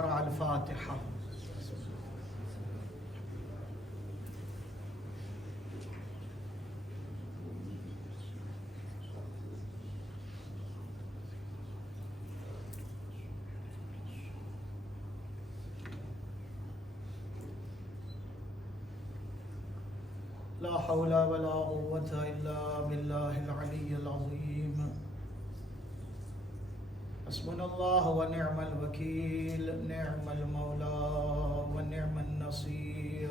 قرأ الفاتحة. لا حول ولا قوة إلا بالله العلي العظيم. حسبنا الله ونعم الوكيل، نعم المولى ونعم النصير.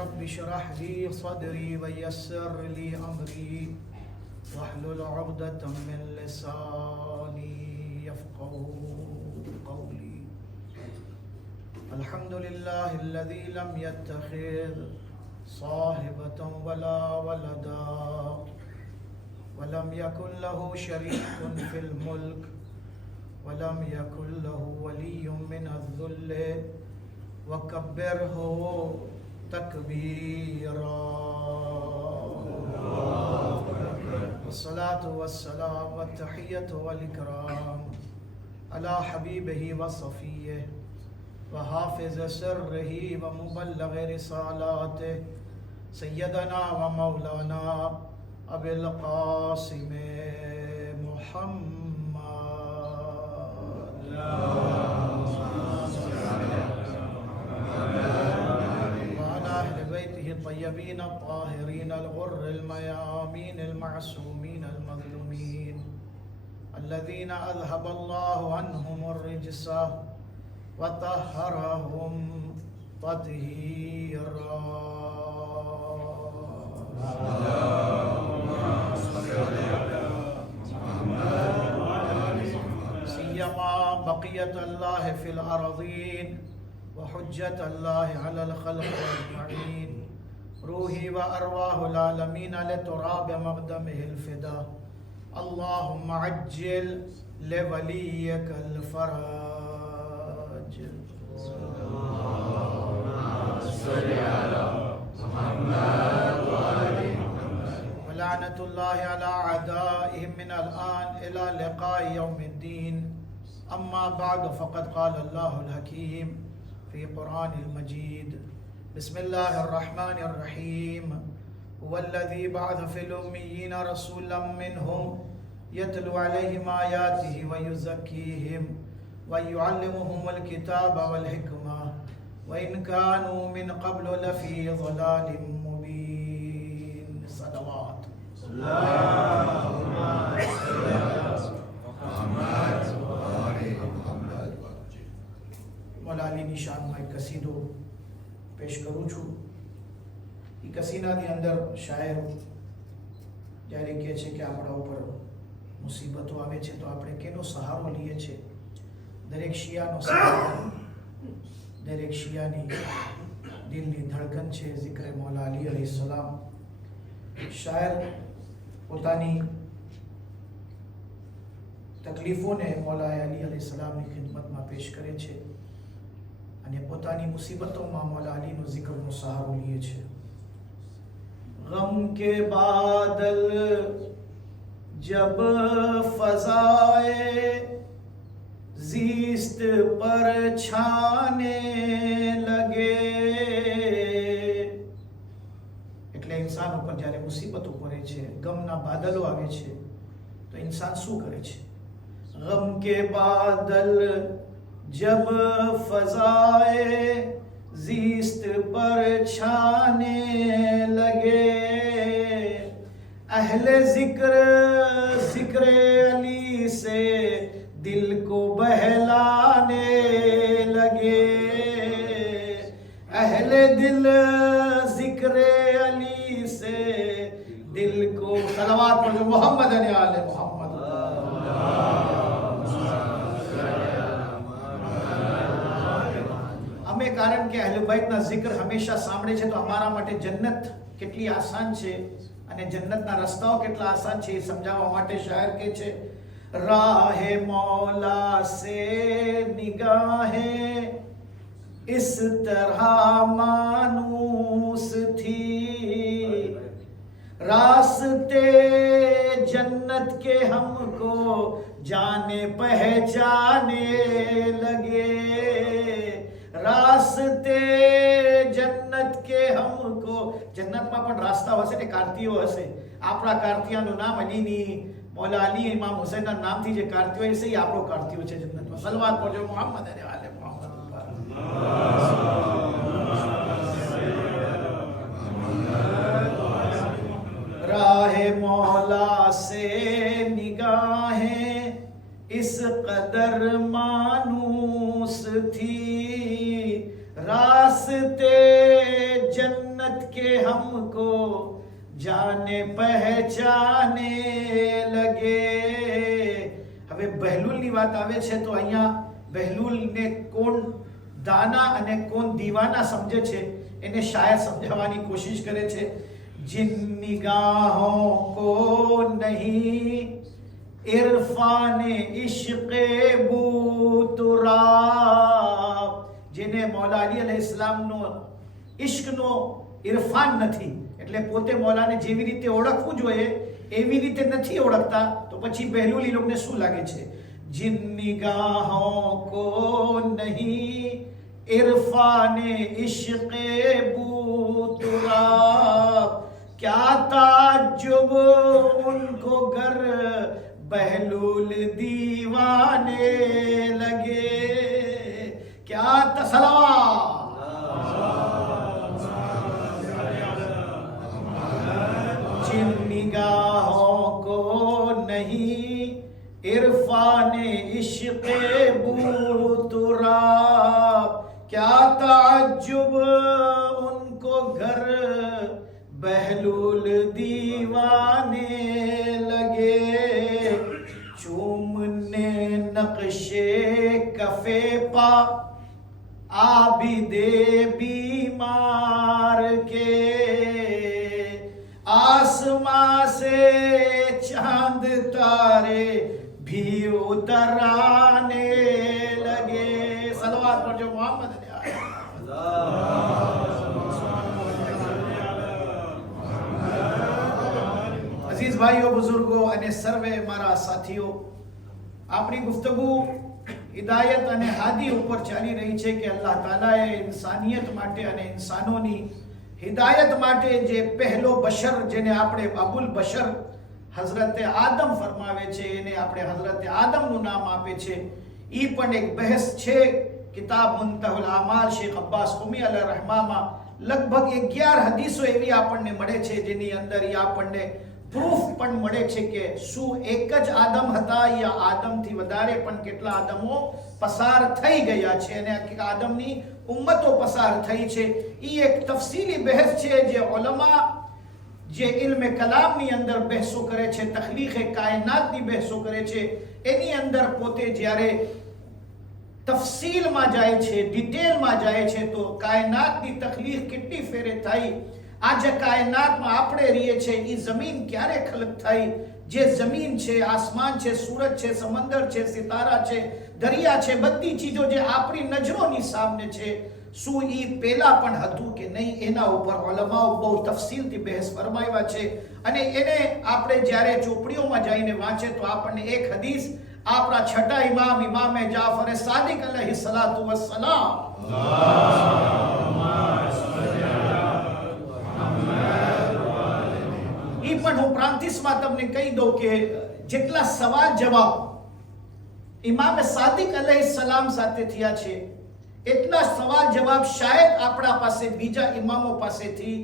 رب اشرح لي صدري ويسر لي أمري واحلل عقدة من لساني يفقهوا قولي. الحمد لله الذي لم يتخذ صاحبة ولا ولدا ولم يكن له شريك في الملك ولم يكن له ولي من الذل وكبره تكبيرا. والصلاة والسلام والتحية والإكرام على حبيبه وصفيه وحافظ سره ومبلغ رسالاته سيدنا ومولانا أبي القاسم محمد. وعلى أهل بيته الطيبين الطاهرين الغر الميامين المعصومين المظلومين الذين أذهب الله عنهم الرجس وطهرهم تطهيرا. سيما بقية الله في الأرضين وحجة الله على الخلق أجمعين. روحي وأرواح العالمين لتراب مقدمه الفدا. اللهم عجل لوليك الفرج. ولعنة الله على أعدائهم من الآن إلى لقاء يوم الدين. أما بعد فقد قال الله الحكيم في قرآن المجيد. بسم الله الرحمن الرحيم. هو الذي بعث في الأميين رسولا منهم يتلو عليهم آياته ويزكيهم ويعلمهم الكتاب والحكمة وإن كانوا من قبل لفي ضلال مبين. صلوات اللهم صل على محمد وآل محمد. مولا علی નિશાન માં એક કસીદો પેશ કરું છું. એ કસીદાની અંદર શાયર જ્યારે કહે છે કે આપણા ઉપર મુસીબતો આવે છે તો આપણે કેનો સહારો લઈએ છીએ. દરેક શિયાનો સહારો, દરેક શિયાની દિલની ધડકન છે ઝિક્ર મૌલા અલી અલૈહિસ્સલામ. શાયર પોતાની તકલીફોને મૌલા અલી અલૈહિસ્સલામની ખિદમતમાં પેશ કરે છે અને પોતાની મુસીબતોમાં મૌલા અલીનો ઝિક્રનો સહારો લે છે. ગમ કે બાદલ जब फजाए ज़ीस्त पर छाने लगे. એટલે ઇન્સાન ઉપર જ્યારે મુસીબતો પડે છે, ગમના બાદલો આવે છે તો ઇન્સાન શું કરે છે? ગમ કે બાદલ જબ ફજાए ज़ीस्त पर छाने लगे. अहले जिक्र जिक्र अली से दिल को बहलाने लगे. अहले दिल जिक्र अली से दिल को सलावत पढ़ो मोहम्मद ने आले मोहम्मद. અમે કારણ કે અહલે बैतના जिक्र હંમેશા સાંભળે છે તો અમારા માટે જન્નત કેટલી આસાન છે અને જન્નતના રસ્તાઓ કેટલા આસાન છે એ સમજાવવા માટે શાયર કહે છે. રાહે મૌલા સે નિગાહે इस तरह मानूस थी. रास्ते जन्नत के हमको जाने पहचाने लगे. રાસ્તે જન્નત કે હમકો, જન્નતમાં પણ રાસ્તાઓ હશે ને કાર્તિઓ હશે. આપણા કાર્તિયાનું નામ અલીની, મૌલા અલી ઇમામ હુસૈનના નામથી જે કાર્તિઓ હશે એ આપણો કાર્તિયો છે જન્નતમાં. સલવાત પડજો મોહમ્મદ અને આલે મોહમ્મદ. राहे मौला से निगाहें इस कदर मानूस थी, रास्ते जन्नत के हमको जाने पहचाने लगे. હવે બહેલુલની વાત આવે છે તો અહીંયા બહેલુલને કોણ દાના અને કોણ દીવાના સમજે છે એને શાયદ સમજાવવાની કોશિશ કરે છે. जिन निगाहों को नहीं इरफाने इश्क़े बूतुराब, જેને મૌલા અલી અલૈહિસ્સલામનો ઇશ્કનો ઇરફાન નથી, એટલે પોતે મૌલાને જેવી રીતે ઓળખવું જોઈએ એવી રીતે નથી ઓળખતા, તો પછી બહેલુલ લોકોને શું લાગે છે? जिन निगाहों को नहीं इरफाने इश्क़े बूतुराब, क्या ताज्जुब उनको गर बहलूल दीवाने लगे. क्या तसला जिन निगाहों को नहीं इरफाने इश्क़े बूतुराब, क्या ताज्जुब उनको घर बहलूल दीवाने लगे. चूमने नक्शे कफे पा आबिदे बीमार के, आसमां से चांद तारे भी उतर आने लगे. सलवात पर जो मोहम्मद અઝીઝ ભાઈઓ, બુઝુર્ગો અને સર્વે મારા સાથીઓ, આપણી ગુફ્તગુ હિદાયત અને હાદી ઉપર ચાલી રહી છે કે અલ્લાહ તાલાએ ઇન્સાનિયત માટે અને ઇન્સાનોની હિદાયત માટે જે પહેલો બશર, જેને આપણે અબુલ બશર હઝરત આદમ ફરમાવે છે, એને આપણે હઝરત આદમનું નામ આપે છે. એ પણ એક બહેસ છે. કિતાબ મુન્તહુલ આમાલ શેખ અબ્બાસ ઉમી અલૈહ રહેમામાં લગભગ 11 હદીસો એવી આપણને મળે છે જેની અંદર એ આપણને પ્રૂફ પણ મળે છે કે શું એક જ આદમ હતા યા આદમથી વધારે પણ કેટલા આદમો પસાર થઈ ગયા છે અને આદમની ઉમ્મતો પસાર થઈ છે. એ એક તફસીલી બહેસ છે જે ઉલમા જે ઇલ્મે કલામની અંદર બહેસો કરે છે, તખલીકે કાયનાતની બહેસો કરે છે, એની અંદર પોતે જ્યારે તફસીલમાં જાય છે, ડિટેલમાં જાય છે, તો કાયનાતની તખલીક કેટલી ફેરે થઈ, આજે કાયનાતમાં આપણે રહીએ છીએ, એ જમીન ક્યારે ખલક થઈ, જે જમીન છે, આસમાન છે, સૂરજ છે, સમંદર છે, સિતારા છે, દરિયા છે, બધી ચીજો જે આપણી નજરોની સામે છે, શું એ પહેલા પણ હતું કે નહીં, એના ઉપર ઉલમાઓ બહુ તફસીલથી બહેસ ફરમાવ્યા છે. અને એને આપણે જ્યારે ચોપડીઓમાં જઈને વાંચે તો આપણને એક હદીસ આપણા છઠ્ઠા ઇમામ ઇમામે જાફર સાદિક અલૈહિ સલાતુ વસ્સલામ એ પણ હું પ્રાંતિસમાં તમને કહી દઉં કે જેટલા સવાલ જવાબ ઇમામે સાદિક અલૈહિ સલામ સાથે થયા છે એટલા સવાલ જવાબ શાયદ આપણા પાસે બીજા ઇમામો પાસેથી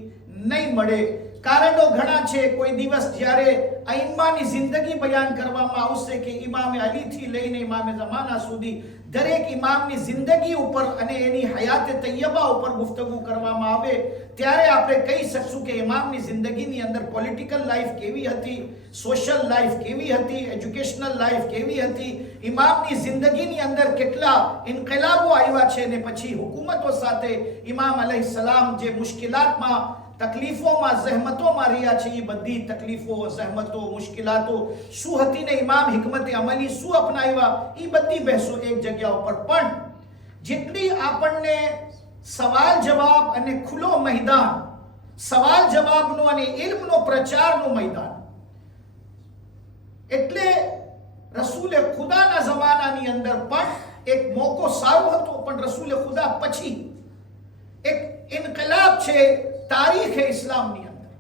નહીં મળે. કારણો ઘણા છે. કોઈ દિવસ જ્યારે અઈમ્માની જિંદગી બયાન કરવામાં આવશે કે ઇમામે અલીથી લઈને ઇમામે ઝમાના સુધી દરેક ઇમામની જિંદગી ઉપર અને એની હયાતે તૈયબા ઉપર ગુફ્તગુ કરવામાં આવે ત્યારે આપણે કહી શકશું કે ઇમામની જિંદગીની અંદર પોલિટિકલ લાઈફ કેવી હતી, સોશિયલ લાઈફ કેવી હતી, એજ્યુકેશનલ લાઈફ કેવી હતી, ઇમામની જિંદગીની અંદર કેટલા ઇન્કલાબો આવ્યા છે ને પછી હુકુમતો સાથે ઇમામ અલૈહિસ્સલામ જે મુશ્કિલાતમાં તકલીફોમાં જહેમતોમાં રહ્યા છે એ બધી તકલીફો, જહેમતો, મુશ્કિલાતો શું હતી ને ઇમામ હિકમતે અમલી શું અપનાવ્યા એ બધી બહેસો એક જગ્યા ઉપર. પણ જેટલી આપણને સવાલ જવાબ અને ખુલ્લો મેદાન, સવાલ જવાબનો અને ઇલ્મનો પ્રચારનું મેદાન, એટલે રસૂલે ખુદાના જમાનાની અંદર પણ એક મોકો સારો હતો, પણ રસૂલે ખુદા પછી ઇન્કલાબ છે તારીખ હે ઇસ્લામની અંદર.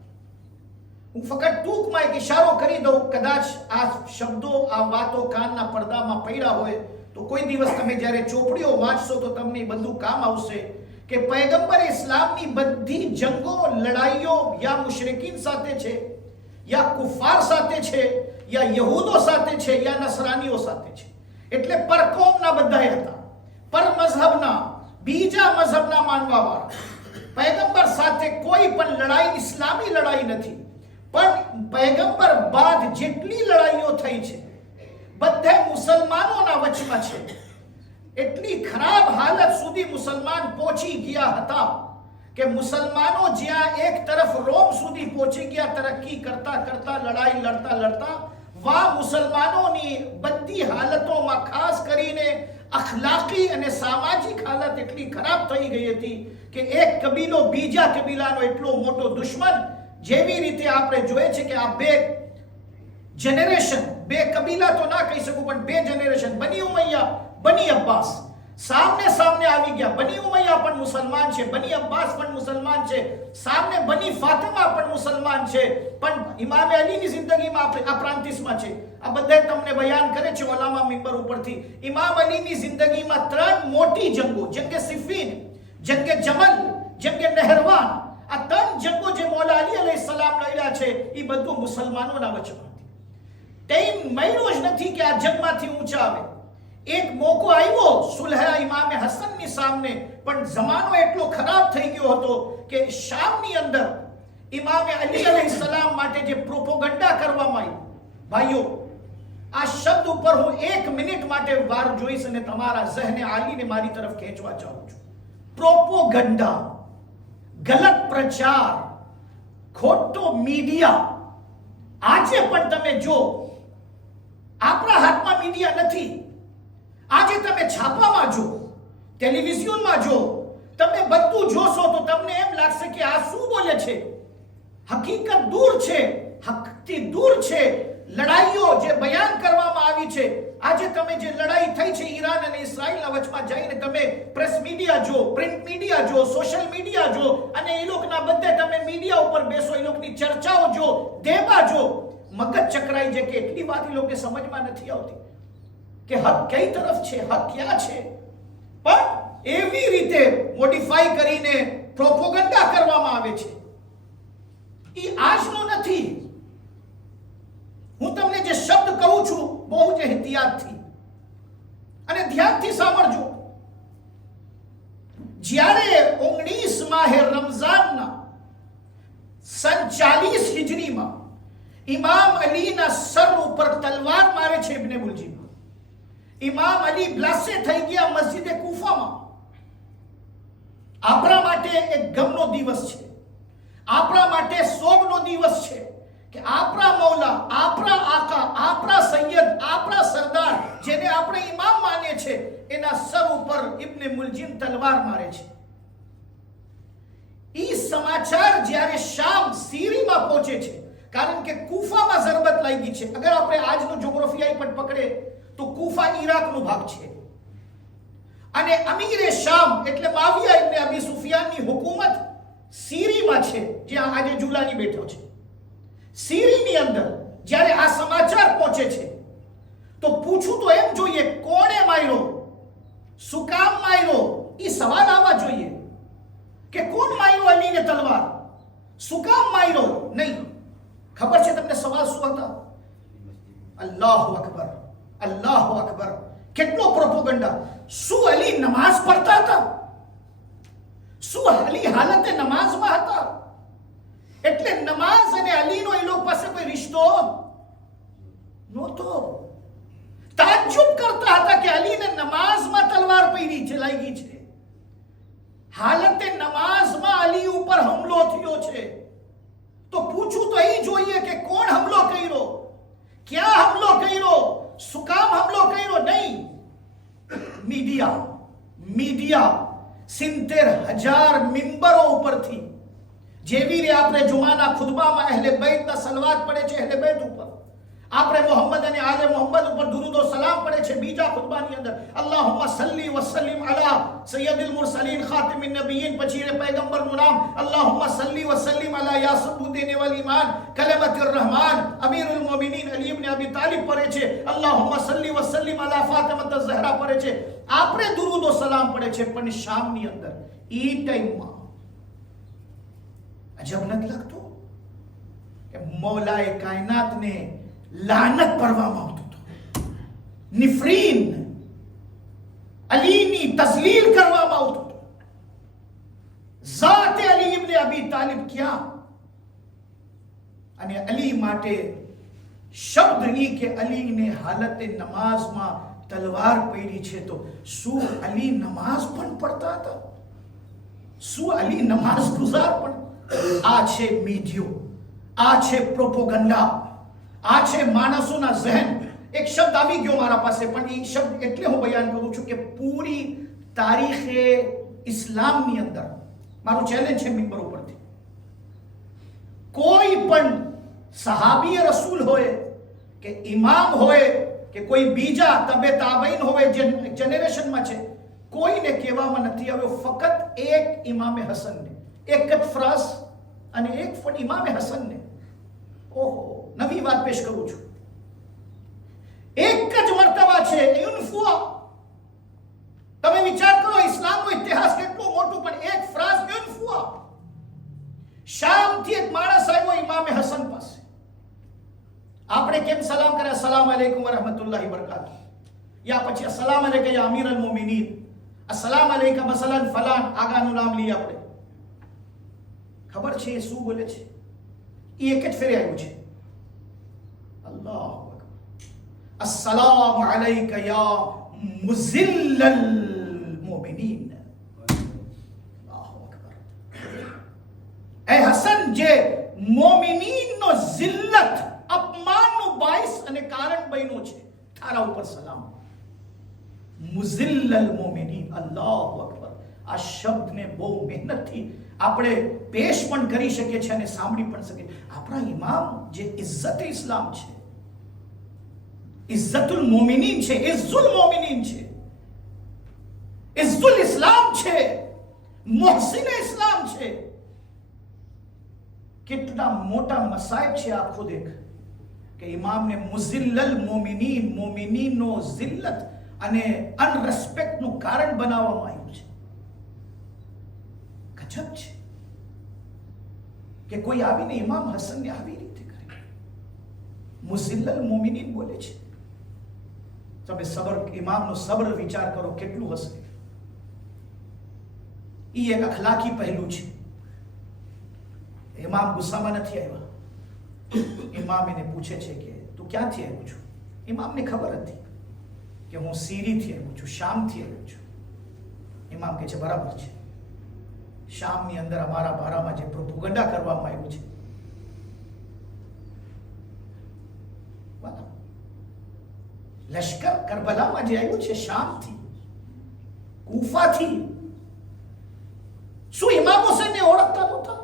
હું ફક્ત ટૂંકમાં એક ઇશારો કરી દઉં, કદાચ આ શબ્દો આ વાતો કાનના પડદામાં પડ્યા હોય તો કોઈ દિવસ તમે જ્યારે ચોપડીઓ વાંચશો તો તમને બધું કામ આવશે કે પૈગંબર ઇસ્લામની બધી જંગો લડાઈઓ યા મુશરિકીન સાથે છે, યા કુફાર સાથે છે, યા યહૂદો સાથે છે, યા નસરાનીઓ સાથે છે. એટલે પર કોમના બધા હતા, પર મઝહબના, બીજા મઝહબના માનવાવાળા. પૈગંબર સાથે કોઈ પણ લડાઈ ઇસ્લામી લડાઈ નથી. પણ પૈગંબર બાદ જેટલી લડાઈઓ થઈ છે બધે મુસલમાનોના વચમાં છે. એટલી ખરાબ હાલત સુધી મુસલમાન પહોંચી ગયા હતા કે મુસલમાનો જ્યાં એક તરફ રોમ સુધી પહોંચી ગયા તરક્કી કરતા કરતા, લડાઈ લડતા લડતા, વા મુસલમાનોની બધી હાલતોમાં ખાસ કરીને અખલાકી અને સામાજિક હાલત એટલી ખરાબ થઈ ગઈ હતી કે એક કબીલો બીજા કબીલાનો એટલો મોટો દુશ્મન, જેવી રીતે આપણે જોઈએ છે કે આ બે જનરેશન, બે કબીલા તો ના કહી શકું પણ બે જનરેશન, બની ઉમૈયા, બની અબ્બાસ, સામને સામને આવી ગયા. બની ઉમૈયા પણ મુસલમાન છે, બની અબ્બાસ પણ મુસલમાન છે, સામને બની ફાતિમા પણ મુસલમાન છે, પણ ઇમામ અલીની જિંદગીમાં આપણે આ પ્રાંતિસમાં છે. આ બધા તમને બયાન કરે છે ઓલામા મિંબર ઉપરથી. ઇમામ અલીની જિંદગીમાં 3 મોટી જંગો, જંગે સિફીન, જંગે જમલ, જંગે નહેરવાન, આ 3 જંગો જે મૌલા અલી અલૈહિસ્સલામ લડ્યા છે એ બધું મુસલમાનોના વચમાં. તેમ મળ્યો જ નથી કે આ જંગમાંથી ઊંચા આવે. એક મોકો આવ્યો સુલહ ઇમામ હસનની સામે, પણ જમાનો એટલો ખરાબ થઈ ગયો હતો કે શામની અંદર ઇમામ અલી અલૈહિસ્સલામ માટે જે પ્રોપોગન્ડા કરવામાં આવી, ભાઈઓ આ શબ્દ ઉપર હું 1 મિનિટ માટે વાર જોઈશ અને તમારા ઝહને આલીને મારી તરફ ખેંચવા ચાહું છું. પ્રોપોગન્ડા, ગલત પ્રચાર, ખોટો મીડિયા. આજે પણ તમે જો, આપણા હાથમાં મીડિયા નથી. આજે તમે છાપામાં જો, ટેલિવિઝનમાં જો, તમે બધું જોશો તો તમને એમ લાગશે કે આ શું બોલે છે. હકીકત દૂર છે, હકથી દૂર છે. લડાઈઓ જે બયાન કરવામાં આવી છે, આજે તમે જે લડાઈ થઈ છે ઈરાન અને ઇઝરાયલના વચમાં જઈને તમે પ્રેસ મીડિયા જો, પ્રિન્ટ મીડિયા જો, સોશિયલ મીડિયા જો, અને એ લોકોના બધે તમે મીડિયા ઉપર બેસો, એ લોકોની ચર્ચાઓ જો, દેવા જો, મગજ ચકરાઈ જાય કે એટલી વાત એ લોકોને સમજમાં નથી આવતી કે હક કઈ તરફ છે, હક ક્યાં છે. પણ એવી રીતે મોડિફાઈ કરીને પ્રોપોગન્ડા કરવામાં આવે છે. એ આજનો નથી. હું તમને જે શબ્દ કહું છું બહુ જ એહતિયાતથી અને ધ્યાનથી સાંભળજો. જ્યારે 19 માહે રમઝાનના સન 40 હિજરીમાં ઇમામ અલીના સર ઉપર તલવાર મારે છે ઇબ્ને મુલજીમ. ઇમામ અલી બ્લાસે થઈ ગયા મસ્જિદે કૂફામાં. આપણા માટે એક ગમનો દિવસ છે, આપણા માટે સોગનો દિવસ છે કે આપણા મૌલા, આપણા આકા, આપણા સૈયદ, આપણા સરદાર, જેને આપણે ઇમામ માનીએ છે, એના સર ઉપર ઇબ્ને મુલજીમ તલવાર મારે છે. ઈ સમાચાર જ્યારે શામ સીરીમાં પહોંચે છે, કારણ કે કૂફામાં ઝરબત લાગી છે. અગર આપણે આજનું જ્યોગ્રાફિયાઈ પણ પકડે તો કૂફા ઈરાકનો ભાગ છે અને અમીરે શામ એટલે મુઆવિયા ઇબ્ને અબી સુફિયાનની હુકુમત સીરીમાં છે, જ્યાં આજે જુલાની બેઠો છે. સીરીની અંદર જ્યારે આ સમાચાર પહોંચે છે તો પૂછું તો એમ જોઈએ કોણે માર્યો, શું કામ માર્યો. એ સવાલ આવવા જોઈએ કે કોણ માર્યો અલીને તલવાર, શું કામ માર્યો. નહીં, ખબર છે તમને સવાલ શું હતા? અલ્લાહુ અકબર, અલ્લાહુ અકબર. કેટલો પ્રોપોગન્ડા. શું અલી નમાઝ પડતા હતા? શું અલી હાલતે નમાઝમાં હતા? એટલે નમાઝ અને અલીનો એ લોકો પાસે કોઈ રિશ્તો નહોતો. તાજ્જુબ કરતા હતા કે અલીને નમાઝમાં તલવાર પડી છે, લાગી છે. હાલતે નમાઝમાં અલી ઉપર હુમલો થયો છે તો પૂછું તો એ જોઈએ કે કોણ હુમલો કર્યો, ક્યાં હુમલો કર્યો, શું કામ હુમલો કર્યો. નહીં, મીડિયા, મીડિયા 70,000 મિંબરો ઉપરથી, જેવી રીતે આપણે જુમાના ખુતબામાં અહેલે બૈતના સલવાત પડે છે, અહેલે બૈત ઉપર આપણે મોહમ્મદ અને આલે મોહમ્મદ ઉપર દુરૂદ ઓ સલામ પડે છે. બીજા ખુતબાની અંદર અલ્લાહુમ્મા સલ્લી વ સલ્લિમ અલા સૈયદુલ મુરસલીન ખાતિમુન નબીયીન, પછી એ પૈગંબરનું નામ અલ્લાહુમ્મા સલ્લી વ સલ્લિમ અલા યાસુદ્દીન વલ ઈમાન કલમતુર रहमान અમીરુલ મોમિનીન અલી ઇબ્ન અબી તાલિબ પડે છે. અલ્લાહુમ્મા સલ્લી વ સલ્લિમ અલા ફાતિમા ઝહરા પડે છે. આપણે દુરૂદ વ સલામ પડે છે. પણ શામની અંદર ઈ ટાઈમમાં અજબ નથી લાગતો કે મૌલાએ કાયનાતને લાનત પડવામાં આવતું હતું, નિફરીન અલીની તઝલીલ કરવામાં આવતું હતું. ઝાતે અલી ઇબ્ન અબી તાલિબ ક્યાં, અને અલી માટે શબ્દ ઈ કે અલીને હાલતે નમાઝમાં તલવાર પડી છે, તો શું અલી નમાઝ પણ પડતા હતા? શું અલી નમાઝ ગુજાર પણ? આ છે મીડિયો, આ છે પ્રોપોગન્ડા, આ છે માણસોના ઝહેન. એક શબ્દ આવી ગયો મારા પાસે, પણ એ શબ્દ એટલે હું બયાન કરું છું કે પૂરી તારીખે ઇસ્લામની અંદર મારું ચેલેન્જ છે મિંબર ઉપરથી, કોઈ પણ સહાબીએ રસૂલ હોય કે ઇમામ હોય કે કોઈ બીજા તબે તાબઈન હોય જે જનરેશનમાં છે, કોઈને કહેવામાં નથી આવ્યો ફક્ત એક ઇમામે હસનને, એક જ ફ્રાસ અને એક ફટ ઇમામે હસનને. ઓહો, નવી વાત પેશ કરું છું. એક જ મર્તબા છે યુનફુઆ. તમે વિચાર કરો ઇસ્લામનો ઇતિહાસ કેટલો મોટો, પણ એક ફ્રાસ યુનફુઆ. શામથી એક માણસ આવ્યો ઇમામે હસન પાસે. આપણે કેમ સલામ કરે, અસલામ અલૈકુમ વ રહમતુલ્લાહિ વ બરકાતુહુ, યા પછી અસલામ અલૈકા યા અમીર અલ મોમિનીન, અસલામ અલૈકા મસલન ફલાન, આગાનું નામ લઈએ આપણે. ખબર છે એ શું બોલે છે? એ એક જ ફેરે આવ્યું છે. અલ્લાહુ અકબર, અસલામ અલૈકા યા મુઝિલ્લલ મોમિનીન. અલ્લાહુ અકબર. એ હસન જે મોમિનીનનો જિલ્લત અપમાનનું બાઇસ અને કારણ બન્યો છે, તારા ઉપર સલામ. મુઝિલ્લલ મોમિનીન. અલ્લાહુ અકબર. આ શબ્દને બહુ મહેનતથી આપણે પેશ પણ કરી શકીએ છીએ અને સાંભળી પણ શકીએ. આપણા ઇમામ જે ઇઝ્ઝત ઇસ્લામ છે, ઇઝ્ઝતુલ મોમિનીન છે, ઇઝ્ઝુલ મોમિનીન છે, ઇઝ્ઝુલ ઇસ્લામ છે, મોહસિન ઇસ્લામ છે. કેટલા મોટા મસાઇબ છે આ ખુદ એક કે ઇમામને મુઝિલ્લલ મોમિનીન, મોમિનીનનો જિલ્લત અને અનરેસ્પેક્ટનું કારણ બનાવવામાં આવ્યું છે. ગજબ છે કે કોઈ આવીને ઇમામ હસનને આવી રીતે કરે, મુઝિલ્લલ મોમિનીન બોલે છે. તમે સબર, ઇમામનો સબ્ર વિચાર કરો કેટલું હશે. એ એક અખલાકી પહેલું છે. ઇમામ ગુસ્સામાં નથી આવ્યા. ઇમામ એને પૂછે છે કે તું ક્યાંથી આવ્યો છું? ઇમામને ખબર હતી કે હું સીરીથી આવ્યો છું, શામથી આવ્યો છું. ઇમામ કહે છે બરાબર છે, શામની અંદર અમારા બારામાં જે પ્રોપોગન્ડા કરવામાં આવ્યું છે, લશ્કર કરબલામાં જે આવ્યું છે શામથી, કૂફાથી, શું ઇમામ હુસૈનને ઓળખતા નહોતા?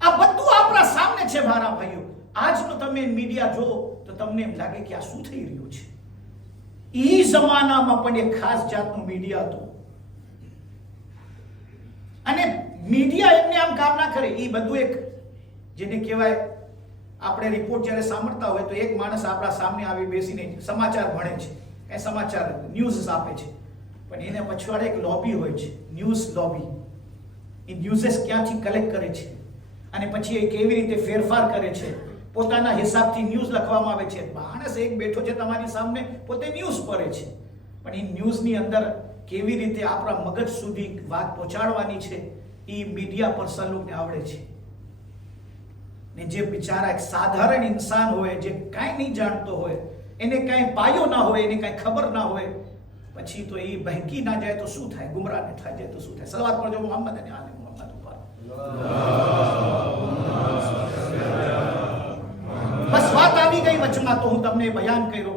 આ બધું આપણા સામે છે મારા ભાઈઓ. આજનો તમે મીડિયા જો તો તમને એમ લાગે કે આ શું થઈ રહ્યું છે. ઈ જમાનામાં પણ એક ખાસ જાતનું મીડિયા હતું, અને મીડિયા એમને આમ કામ ના કરે. એ બધું એક જેને કહેવાય, આપણે રિપોર્ટ જ્યારે સાંભળતા હોય તો એક માણસ આપણા સામે આવી બેસીને સમાચાર ભણે છે, એ સમાચાર ન્યૂઝ આપે છે, પણ એને પછવાડે એક લોબી હોય છે, ન્યૂઝ લોબી. એ ન્યૂઝેસ ક્યાંથી કલેક્ટ કરે છે અને પછી એ કેવી રીતે ફેરફાર કરે છે, પોતાના હિસાબથી ન્યૂઝ લખવામાં આવે છે. માણસ એક બેઠો છે તમારી સામે, પોતે ન્યૂઝ પડે છે, પણ એ ન્યૂઝની અંદર કેવી રીતે આપણા મગજ સુધી વાત પહોંચાડવાની છે એ મીડિયા પર્સન લોકોને આવડે છે. ને જે બિચારા એક સાધારણ ઇન્સાન હોય, જે કાંઈ નહીં જાણતો હોય, એને કાંઈ પાયો ના હોય, એને કાંઈ ખબર ના હોય, પછી તો એ બહેકી ના જાય તો શું થાય, ગુમરાહ ને થાય જાય તો શું થાય. સલાવત પડજો મોહમ્મદ અને આલે મોહમ્મદ ઉપર. બસ વાત આવી ગઈ વચમાં તો હું તમને બયાન કર્યો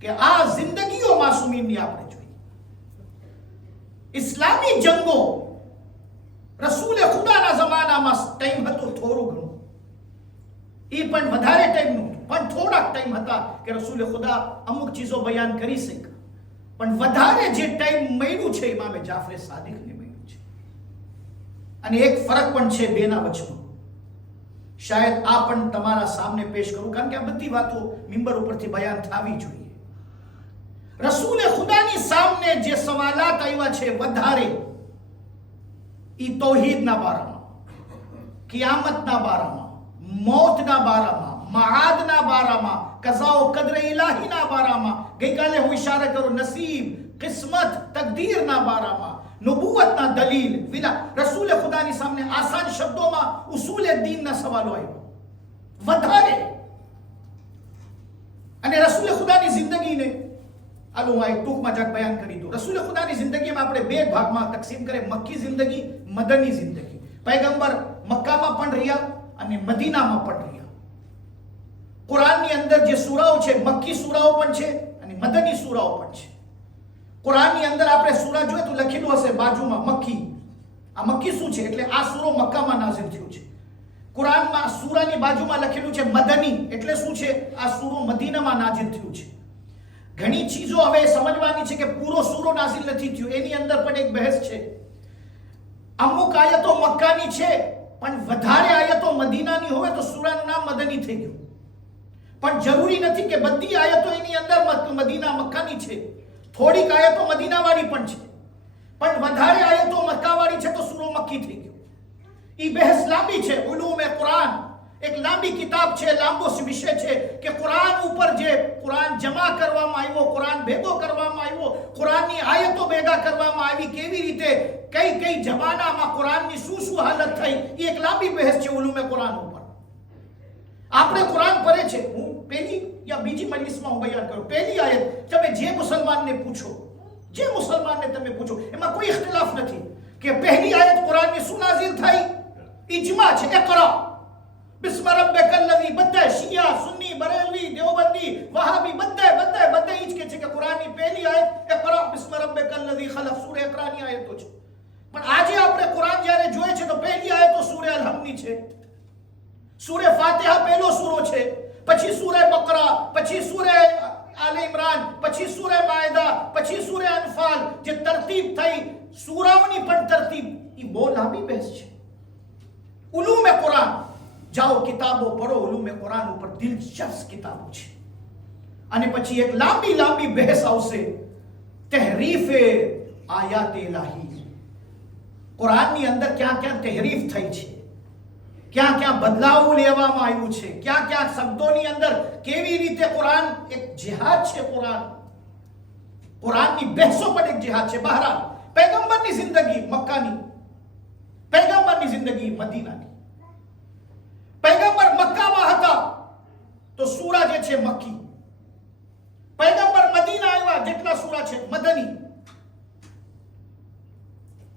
કે આ જિંદગીઓ માસૂમીની આપણે જોઈએ. ઇસ્લામી જંગો રસૂલે ખુદાના જમાનામાં ટાઈમ હતો થોડું ઘણું, એ પણ વધારે ટાઈમ નહોતું, પણ થોડાક ટાઈમ હતા કે રસૂલે ખુદા અમુક ચીજો બયાન કરી શકે. પણ વધારે જે ટાઈમ મળ્યું છે ઇમામે જાફરે સાદિકને મળ્યું છે. અને એક ફરક પણ છે બેના વચમાં. શાયદ આ પણ તમારા સામે પેશ કરું, કારણ કે આ બધી વાતો મિંબર ઉપરથી બયાન થવી જોઈએ. રસૂલે ખુદાની સામે જે સવાલાત આવ્યા છે વધારે, ઈ તૌહીદના બારામાં, કિયામતના બારામાં, મોતના બારામાં, મઆદના બારામાં, કઝા ઓ કદર ઇલાહીના બારામાં, ગઈકાલે હું ઇશારા કરું નસીબ, કિસ્મત, તકદીરના બારામાં, નુબુવતના દલીલ, વિલા રસૂલ ખુદાની સામે આસાન શબ્દોમાં ઉસૂલ દીનના સવાલો આવ્યા વધારે. અને રસૂલ ખુદાની જિંદગીને આલો હું એક ટૂંકમાં જાક બયાન કરી દઉં. રસૂલ ખુદાની જિંદગીમાં આપણે બે ભાગમાં તકસીમ કરે, મક્કી જિંદગી, મદની જિંદગી. પૈગંબર મક્કામાં પણ રહ્યા અને મદીનામાં પણ રહ્યા. કુરાનની અંદર જે સૂરાઓ છે મક્કી સૂરાઓ પણ છે અને મદની સૂરાઓ પણ છે. કુરાનની અંદર આપણે સૂરા જોઈએ તો લખેલું હશે બાજુમાં મક્કી. આ મક્કી શું છે? એટલે આ સૂરો મક્કામાં નાઝિલ થયો છે. કુરાનમાં સૂરાની બાજુમાં લખેલું છે મદની, એટલે શું છે? આ સૂરો મદીનામાં નાઝિલ થયું છે. ઘણી ચીજો હવે સમજવાની છે કે પૂરો સૂરો નાઝિલ નથી થયો, એની અંદર પણ એક બહેસ છે. અમુક આયતો મક્કાની છે પણ વધારે આયતો મદીનાની હોય તો સૂરાનું નામ મદની થઈ ગયું. પણ જરૂરી નથી કે બધી આયતો એની અંદર મદીના મક્કાની છે. થોડીક આયતો મદીનાવાળી પણ છે, પણ વધારે આયતો મક્કાવાળી છે તો સૂરો મક્કી થઈ ગયો. ઈ બહેસ લાંબી છે. ઉલૂમ કુરાન એક લાંબી કિતાબ છે, લાંબો વિષય છે કે કુરાન ઉપર જે કુરાન જમા કરવામાં આવ્યો, કુરાન ભેગો કરવામાં આવ્યો, કુરાનની આયતો ભેગા કરવામાં આવી, કેવી રીતે કઈ કઈ જમાનામાં કુરાનની શું શું હાલત થઈ, એ એક લાંબી બહેસ છે ઉલૂમ કુરાન ઉપર. આપણે કુરાન પડે છે, હું પહેલી યા બીજી મજલિસમાં હું બયાન કરું, પહેલી આયત તમે જે મુસલમાનને પૂછો, જે મુસલમાનને તમે પૂછો, એમાં કોઈ ઇખ્તિલાફ નથી કે પહેલી આયત કુરાનની શું નાઝિલ થઈ? ઇજમા છે, ઇકરા બિસ્મ રબ્બિકલ લઝી. બધા શિયા, સુન્ની, બરેલવી, દેવબંદી, વહાબી બધા ઈ જ કે છે કે કુરાનની પહેલી આયત ઇકરા બિસ્મ રબ્બિકલ લઝી ખલક, સૂરે ઇકરાની આયતો છે. પણ આજે આપણે કુરાન જ્યારે જોઈએ છે તો પહેલી આયતો સૂરે અલ-હમની છે, સૂરે ફાતિહા પહેલો સૂરો છે, પછી સૂરે બકરા, પછી સૂરે આલે ઇમરાન, પછી સૂરે માઇદા, પછી સૂરે અનફાલ. જે તરતીબ થઈ સૂરાઓની પણ તરતીબ, એ બહુ લાંબી બહેસ છે. ઉલૂમ કુરાન જાઓ, કિતાબો પઢો, ઉલૂમ કુરાન ઉપર દિલચસ્પ કિતાબો છે. અને પછી એક લાંબી લાંબી બહેસ આવશે તહરીફે આયાત ઇલાહી. કુરાનની અંદર ક્યાં ક્યાં તહરીફ થઈ છે, ક્યાં ક્યાં બદલાવ લેવામાં આવ્યું છે, ક્યાં ક્યાં શબ્દોની અંદર કેવી રીતે કુરાન એક જિહાદ છે. કુરાનની બહેસો પણ એક જિહાદ છે. બહરાલ પૈગંબરની જિંદગી મક્કાની, પૈગંબરની જિંદગી મદીનાની. પૈગંબર મક્કામાં હતા તો સૂરા જે છે મક્કી, પૈગંબર મદીના આવ્યા જેટલા સૂરા છે મદની.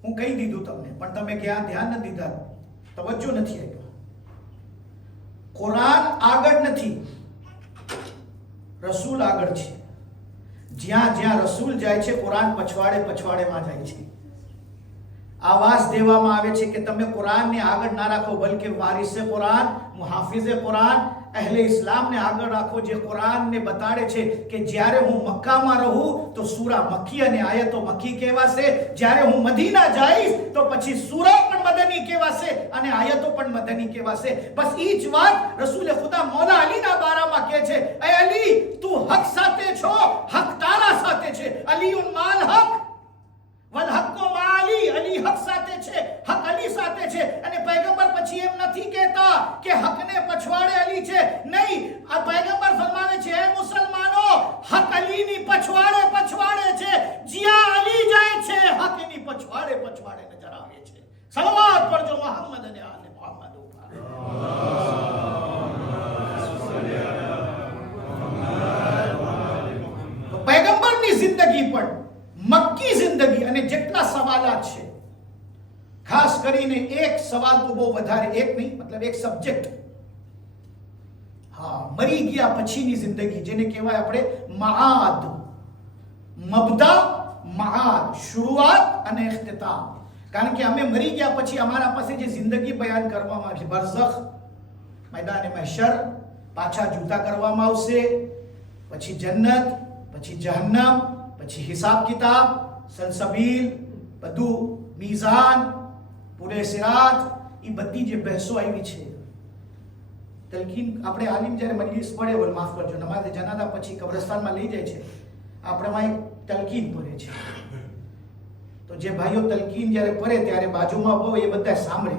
હું કહી દીધું તમને, પણ તમે ક્યાં ધ્યાન નથી દીધા, તવજ્જો નથી આપ્યો. કુરાન આગળ નથી, રસૂલ આગળ છે. જ્યાં જ્યાં રસૂલ જાય છે કુરાન પછવાડેમાં જાય છે. આવાજ દેવામાં આવે છે કે તમે કુરાનને આગળ ના રાખો, બલકે વારિસે કુરાન, મુહાફિઝે કુરાન, અહેલે ઇસ્લામને આગળ રાખો, જે કુરાનને બતાડે છે કે જ્યારે હું મક્કામાં રહું તો સૂરા મક્કી અને આયતો મક્કી કહેવાશે, જ્યારે હું મદીના જઈશ તો પછી સૂરા પણ મદની કહેવાશે અને આયતો પણ મદની કહેવાશે. બસ ઈ જ વાત રસૂલે ખુદા મૌલા અલીના બારામાં કહે છે, એ અલી તું હક સાથે છો, હક તારા સાથે છે. અલીઉન માલ હક વલ હક્કો મા અલી. અલી હક સાથે છે, હક અલી સાથે છે. અને પૈગંબર પછી એમ નથી કહેતા કે હકને પછવાડે અલી છે, નહીં. આ પૈગંબર ફરમાવે છે, એ મુસલમાનો, હક અલીની પછવાડે છે, જ્યાં અલી જાય છે હક એની પછવાડે નજર આવે છે. સલવાત પડજો મોહમ્મદ અને આલે મોહમ્મદ ઉપર. પૈગંબરની જિંદગી પણ મક્કી જિંદગી અને જેટલા સવાલાત છે, ખાસ કરીને એક સવાલ તો બહુ વધારે, એક નહીં મતલબ એક સબ્જેક્ટ, હા, મરી ગયા પછીની જિંદગી, જેને કહેવાય આપણે મઆદ. મબદા, મઆદ, શરૂઆત અને ઇખ્તિતામ. કારણ કે અમે મરી ગયા પછી અમારા પાસે જે જિંદગી બયાન કરવામાં આવે છે, બરઝખ, મેદાન મહશર, પાછા જુદા કરવામાં આવશે, પછી જન્નત, પછી જહન્નમ, પછી હિસાબ કિતાબ, સલસબીલ, બધું મીઝાન, પૂરે સિરાત, એ બધી જે બહેસો આવી છે. તલકીન આપણે આલિમ જ્યારે મજલિસ પડે હોય, માફ કરજો, નમાઝે જનાઝા પછી કબ્રસ્તાનમાં લઈ જાય છે, આપણામાં એક તલકીન પડે છે. તો જે ભાઈઓ તલકીન જ્યારે પડે ત્યારે બાજુમાં ઉભા હોય એ બધા સાંભળે,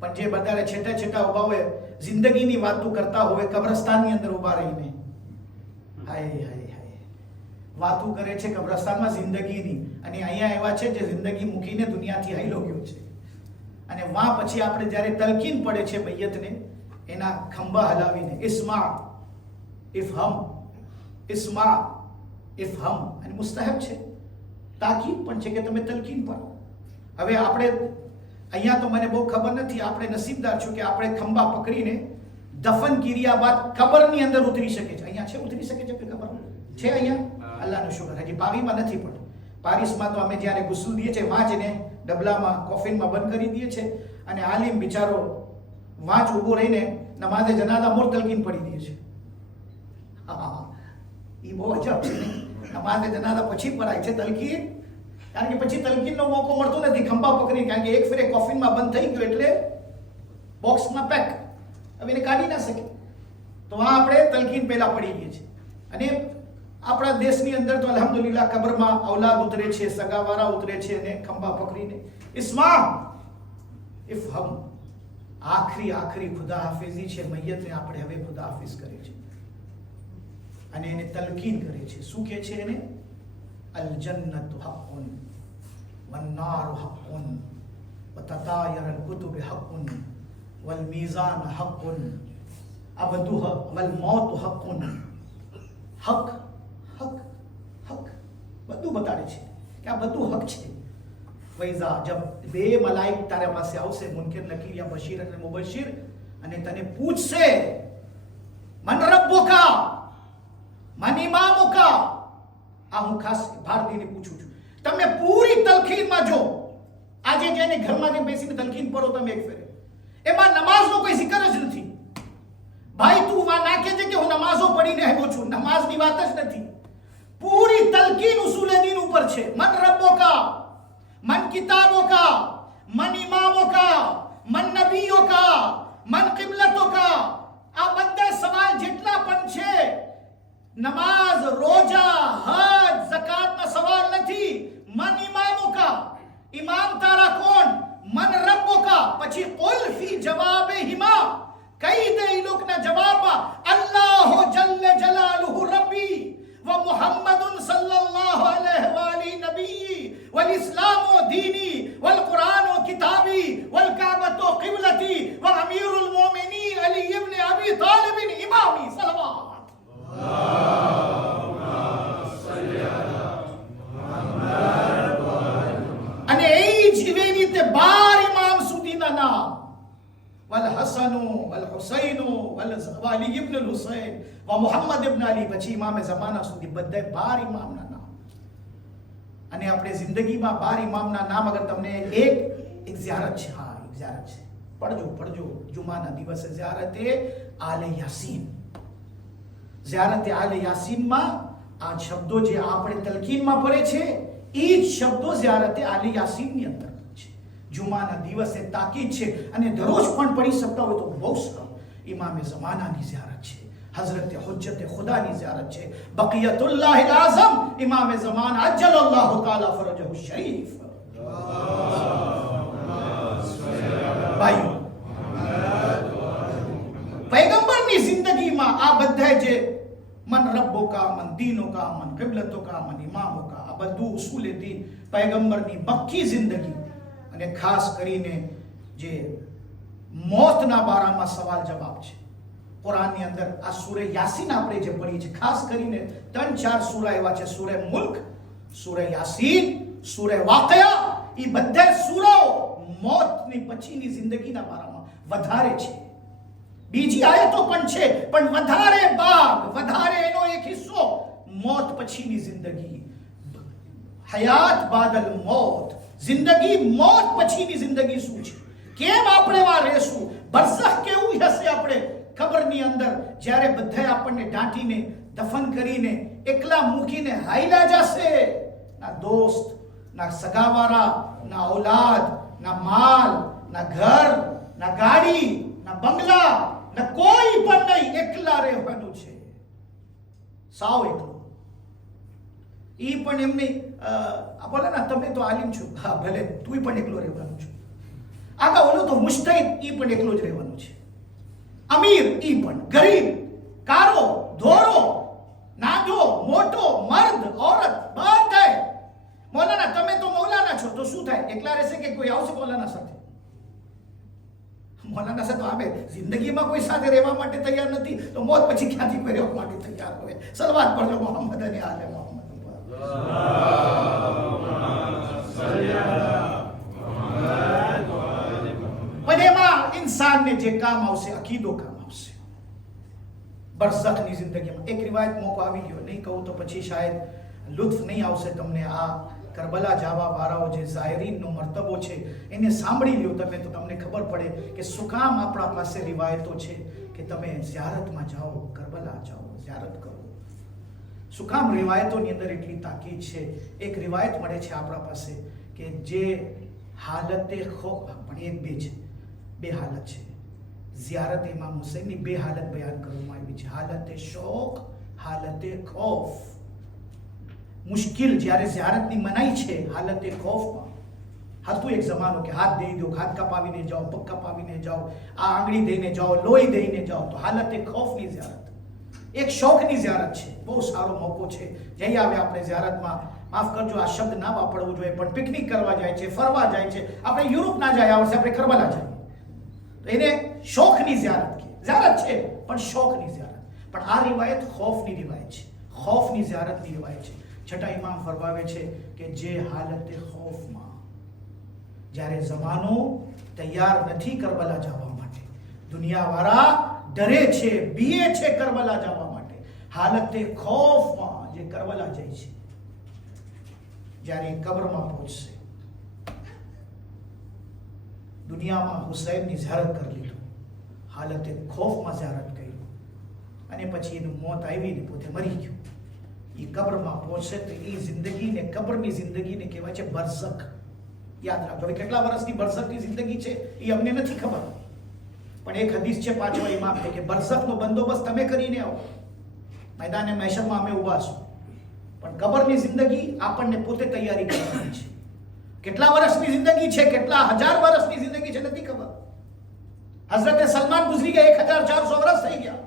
પણ જે બધા છેટા છેટા ઉભા હોય, જિંદગીની વાતો કરતા હોય, કબ્રસ્તાનની અંદર ઉભા રહીને હાય હાય હાય વાતો કરે છે કબ્રસ્તાનમાં જિંદગીની, અને અહીંયા એવા છે જે જિંદગી મૂકીને દુનિયાથી હાઈલો ગયો છે. અને વાં પછી આપણે જ્યારે તલકીન પડે છે મૈયતને, એના ખંભા હલાવીને ઇસ્મા ઇફહમ, ઇસ્મા ઇફહમ, અને મુસ્તહબ છે, તાકીદ પણ છે કે તમે તલકીન પડો. હવે આપણે અહીંયા તો મને બહુ ખબર નથી, આપણે નસીબદાર છું કે આપણે ખંભા પકડીને દફન કર્યા બાદ કબરની અંદર ઉતરી શકે છે. અહીંયા છે, ઉતરી શકે છે કે ખબર છે અહીંયા? અલ્લાહનો શુકર. હજી પાવીમાં નથી, પણ પારિસમાં તો અમે જ્યારે ગુસ્લ દઈએ છીએ વાંચને ડબલામાં કોફિનમાં બંધ કરી દઈએ છીએ, અને આલિમ બિચારો વાંચ ઊભો રહીને નમાઝે જનાઝા મોર તલકીન પડી દે છે. હા, એ બહુ અજબ છે. નમાઝે જનાઝા પછી પડાય છે તલકીન, કારણ કે પછી તલકીનનો મોકો મળતો નથી ખંભા પકડી, કારણ કે એક ફેરે કોફિનમાં બંધ થઈ ગયો એટલે બોક્સમાં પેક, હવે એને કાઢી ના શકે. તો આ આપણે તલકીન પહેલા પડી ગઈ છે. અને આપણા દેશની અંદર તો અલ્હમ્દુલિલ્લાહ કબરમાં ઔલાદ ઉતરે છે, સગાવાળા ઉતરે છે, અને ખંભા પકડીને ઇસ્મા ઇફહમ, આખરી ખુદા હાફિઝી છે મૈયતને આપણે હવે ખુદા હાફિઝ કરે છે, અને એને તલકીન કરે છે. શું કહે છે એને? અલ જન્નતુ હક્કુન વન નારુ હક્કુન વતતાયર અલ કુતુબ હક્કુન વલ મીઝાન હક્કુન, આ બધું હક, વલ મૌત હક્કુન, હક હક હક બધું બતાડે છે કે આ બધું હક છે. વૈઝા, જબ બે મલાઈક તારા પાસે આવશે, મુનકર નકીર યા બશીર અને મુબશિર, અને તને પૂછશે મન રબ્બુકા મન ઇમામુકા, આ હું ખાસ ભારતીને પૂછું છું, તમે પૂરી તલકીનમાં જો આજે જેને ઘરમાં જે બેસીને તલકીન પઢો તમે એક ફેરે, એમાં નમાઝનો કોઈ zikr જ નથી. ભાઈ તું વા ના કહેજે કે હું નમાઝો પઢીને આવ્યો છું, નમાઝની વાત જ નથી. પૂરી તલકીન ઉસૂલે દીન ઉપર છે. મન રબ્બુકા, मन किताबों का, मन इमामों का, मन नबियों का, मन किबलतों का, આ બધા સવાલ જેટલા પણ છે, નમાઝ, રોજા, હજ, ઝકાતના સવાલ નથી. મન ઇમામો કા, ઇમામ તારા કોણ? મન રબ્બો કા. પછી કુલ ફી જવાબે હિમા, કહી દે એ લોકોના જવાબમાં, અલ્લાહુ જલ્લ જલાલુહુ રબ્બી વ મુહમ્મદુન સલ્લલ્લાહુ અલૈહિ વાલી નબી વલ ઇસ્લામુ દીની વલ કુરાનો કિતાબી વલ કાબતો કિબલતી વ અમીરુલ મોમિનીન અલી ઇબ્ન અબી તાલિબ ઇમામી સલવાત. અને એ જ એવી રીતે 12 ઇમામ સુધીના નામ, વલ હસનુ વલ હુસૈનુ વલ અલી ઇબ્ન હુસૈન વ મુહમ્મદ ઇબ્ન અલી, પછી ઇમામે ઝમાના સુધી બધા 12 ઇમામના નામ. અને આપણે જિંદગીમાં 12 ઇમામના નામ અગર તમને એક ઝિયારત છે, હા એક ઝિયારત છે, પડજો જુમાના દિવસે ઝિયારતે આલે યાસીન. ઝિયારતે આલે યાસીનમાં આ શબ્દો જે આપણે તલકીનમાં પડે છે, એ જ શબ્દો ઝિયારતે આલે યાસીનની અંદર છે. જુમાના દિવસે તાકીદ છે, અને દરરોજ પણ પડી શકતા હોય તો બહુ સારું. ઇમામે ઝમાનાની ઝિયારત છે, હઝરત હુજ્જત ખુદાની ઝિયારત છે, બકિયતુલ્લાહ આઝમ ઇમામે ઝમાન અજ્જલલ્લાહુ તઆલા ફરજહુ શરીફ. ભાઈઓ, પૈગંબરની જિંદગીમાં આ બધા જે મન રબ્બો કા, મન દીનો કા, મન કિબલતો કા, મન ઇમામો કા, આ બધું ઉસૂલે દીન પૈગંબરની મક્કી જિંદગી, અને ખાસ કરીને જે મોતના બારામાં સવાલ જવાબ છે. કુરાનની અંદર આ સૂરે યાસીન આપણે જે પઢી છે, ખાસ કરીને 3-4 સૂરા એવા છે, સૂરે મુલ્ક, સૂરે યાસીન, સૂરે વાકિયા, એ બધા સૂરાઓ મોતની પછીની જિંદગીના બારામાં વધારે છે. બીજી આયતો પણ છે, પણ વધારે ભાગ, વધારે એનો એક હિસ્સો મોત પછીની જિંદગી, હયાત બાદલ મોત, જિંદગી મોત પછીની જિંદગી શું છે, કેમ આપણે વા રહેશું, બરઝખ કેવું હશે આપણે કબરની અંદર, જ્યારે બધાય આપણને ઢાંટીને દફન કરીને એકલા મૂકીને હાઈલા જશે. ના દોસ્ત, ના સગાવાળા, ના ઔલાદ, ના માલ, ના ઘર, ના ગાડી, ના બંગલા, ના કોઈ પણ નહીં. એકલા રહેવાનું છે, સાવ એકલું. ઈ પણ એમની બોલે ના તમે તો આલિમ છો, હા ભલે તું પણ એકલો રહેવાનું છું. આગા ઓલો તો મુસ્તહિદ, ઈ પણ એકલો જ રહેવાનું છે. અમીર ઈ પણ, ગરીબ, કારો, ધોરો, નાનો, મોટો, મર્દ, औरत બધાય. મૌલાના તમે તો મૌલાના છો, તો શું થાય? એકલા રહેશે કે કોઈ આવશે મૌલાના સાથે? મૌલાના સાથે આવે. જિંદગીમાં કોઈ સાથે રહેવા માટે તૈયાર નથી, તો મોત પછી ક્યાંથી કોઈ રહેવા માટે તૈયાર હોય? સલવાત પડજો મોહમ્મદ અને આલે મોહમ્મદ. પણ એમાં ઇન્સાનને જે કામ આવશે, અકીદો કામ આવશે બરઝખની જિંદગીમાં. એક રિવાયત મોકો આવી ગયો, નહીં કહું તો પછી શાયદ લુત્ફ નહીં આવશે તમને. આ કરબલા જવા વાળાઓ જે ઝાયરીનનો મર્તબો છે એને સાંભળી લ્યો તમે, તો તમને ખબર પડે કે શું કામ આપણા પાસે રિવાયતો છે કે તમે ઝિયારતમાં જાઓ, કરબલા જાઓ, ઝિયારત કરો. શું કામ રિવાયતોની અંદર એટલી તાકીદ છે? એક રિવાયત મળે છે આપણા પાસે કે જે હાલતે ખૌફ, પણ એક બે છે, બે હાલત છે. ઝિયારત ઇમામ હુસૈનની બે હાલત બયાન કરવામાં આવી છે, હાલતે શોક, હાલતે ખૌફ. મુશ્કેલ જ્યારે ઝિયારતની મનાઈ છે, હાલતે ખૌફમાં હતું એક જમાનો કે હાથ દઈ દો, હાથ કપાવીને જાઓ, પગ કપાવીને જાઓ, આ આંગળી દઈને જાઓ, લોહી દઈને જાઓ, તો હાલતે ખૌફની ઝિયારત. એક શોખની ઝિયારત છે, બહુ સારો મોકો છે. જઈ આવે આપણે ઝિયારતમાં. માફ કરજો આ શબ્દ ના વાપરવું જોઈએ, પણ પિકનિક કરવા જાય છે, ફરવા જાય છે. આપણે યુરોપ ના જાય, આ વર્ષે આપણે કરબલા જાય, તો એને શોખની ઝિયારત કે ઝિયારત છે, પણ શોખની ઝિયારત. પણ આ રિવાયત ખૌફની રિવાયત છે, ખૌફની ઝિયારતની રિવાયત છે. છઠ્ઠા ઇમામ ફરમાવે છે કે જે હાલતે ખૌફમાં, જ્યારે જમાનો તૈયાર નથી કરબલા જવા માટે, દુનિયાવાળા ડરે છે, બીએ છે કરબલા જવા માટે, હાલતે ખૌફમાં જે કરબલા જાય છે, જ્યારે કબ્રમાં પહોંચશે, દુનિયામાં હુસૈનની ઝિયારત કરી લીધું, હાલતે ખૌફમાં ઝિયારત કરી, અને પછી એનું મોત આવીને પોતે મરી ગયું. એ કબ્રમાં પહોંચશે તો એ જિંદગીને, કબ્રની જિંદગીને કહેવાય છે બરઝખ. યાદ રાખજો. કેટલા વર્ષની બરઝખની જિંદગી છે એ અમને નથી ખબર, પણ એક હદીસ છે પાંચમા ઇમામ કે બરઝખનો બંદોબસ્ત તમે કરીને આવો, મેદાને મહેશરમાં અમે ઊભા છું, પણ કબરની જિંદગી આપણને પોતે તૈયારી કરવાની છે. કેટલા વર્ષની જિંદગી છે, કેટલા હજાર વર્ષની જિંદગી છે નથી ખબર. હઝરત સલમાન ગુજરી ગયા, 1400 વર્ષ થઈ ગયા,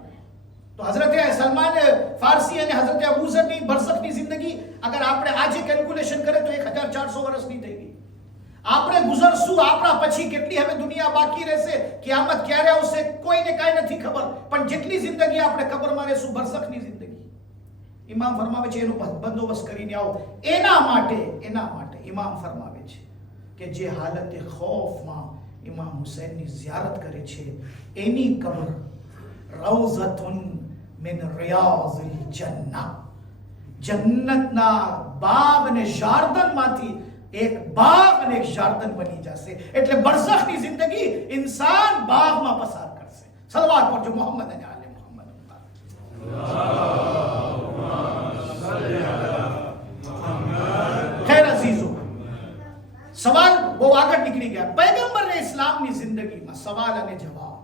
તો હઝરત સલમાન ફારસી અને હઝરત અબુ ઝરની બરઝખની જિંદગી અગર આપણે આજે કેલ્ક્યુલેશન કરે તો 1400 વર્ષની થઈ ગઈ. આપણે ગુજરશું, આપણા પછી કેટલી હવે દુનિયા બાકી રહેશે, કિયામત ક્યારે આવશે કોઈને કાંઈ નથી ખબર, પણ જેટલી જિંદગી આપણે કબરમાં રહેશું, બરઝખની જિંદગી, ઇમામ ફરમાવે છે એનો બંદોબસ્ત કરીને આવો. એના માટે ઇમામ ફરમાવે છે કે જે હાલતે ખૌફમાં ઇમામ હુસૈનની ઝિયારત કરે છે, એની કબર રૌઝતુન મિન રિયાઝિલ જન્નહ, જન્નતના બાગ અને જાર્દનમાંથી એક બાગ અને એક જાર્દન બની જશે. એટલે બરઝખની જિંદગી ઇન્સાન બાગમાં પસાર કરશે. સલવાત પડજો મોહમ્મદ અને આલે મોહમ્મદ. ખેર અઝીઝો, સવાલ બહુ આગળ નીકળી ગયા. પૈગંબરે ઇસ્લામની જિંદગીમાં સવાલ અને જવાબ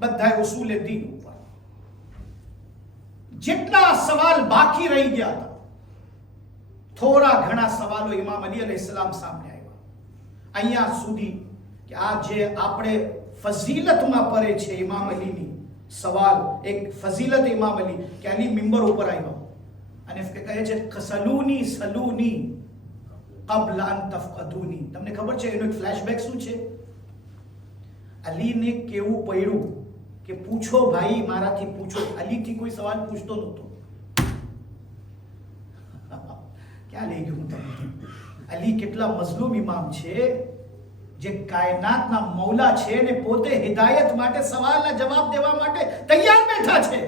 બધા ઉસૂલ દીન ઉપર જેટલા સવાલ બાકી રહી ગયા હતા, થોડા ઘણા સવાલો ઇમામ અલી અલૈહિસ્સલામ સામે આવ્યા. અહીંયા સુધી કે આ જે આપણે ફઝીલતમાં પડે છે ઇમામ અલીની સવાલ, એક ફઝીલત ઇમામ અલી કે અલી મિંબર ઉપર આવ્યા અને કહે છે સલૂની સલૂની قبل ان تفقدوني. તમને ખબર છે એનો એક ફ્લેશબેક શું છે? અલીને કેવું પડ્યું કે પૂછો ભાઈ, મારાથી પૂછો. અલીથી કોઈ સવાલ પૂછતો નહોતો. ક્યાં લઈ ગયું તમને? અલી કેટલા મઝલૂમ ઇમામ છે, જે કાયનાતના મૌલા છે ને પોતે હિદાયત માટે, સવાલના જવાબ દેવા માટે તૈયાર બેઠા છે.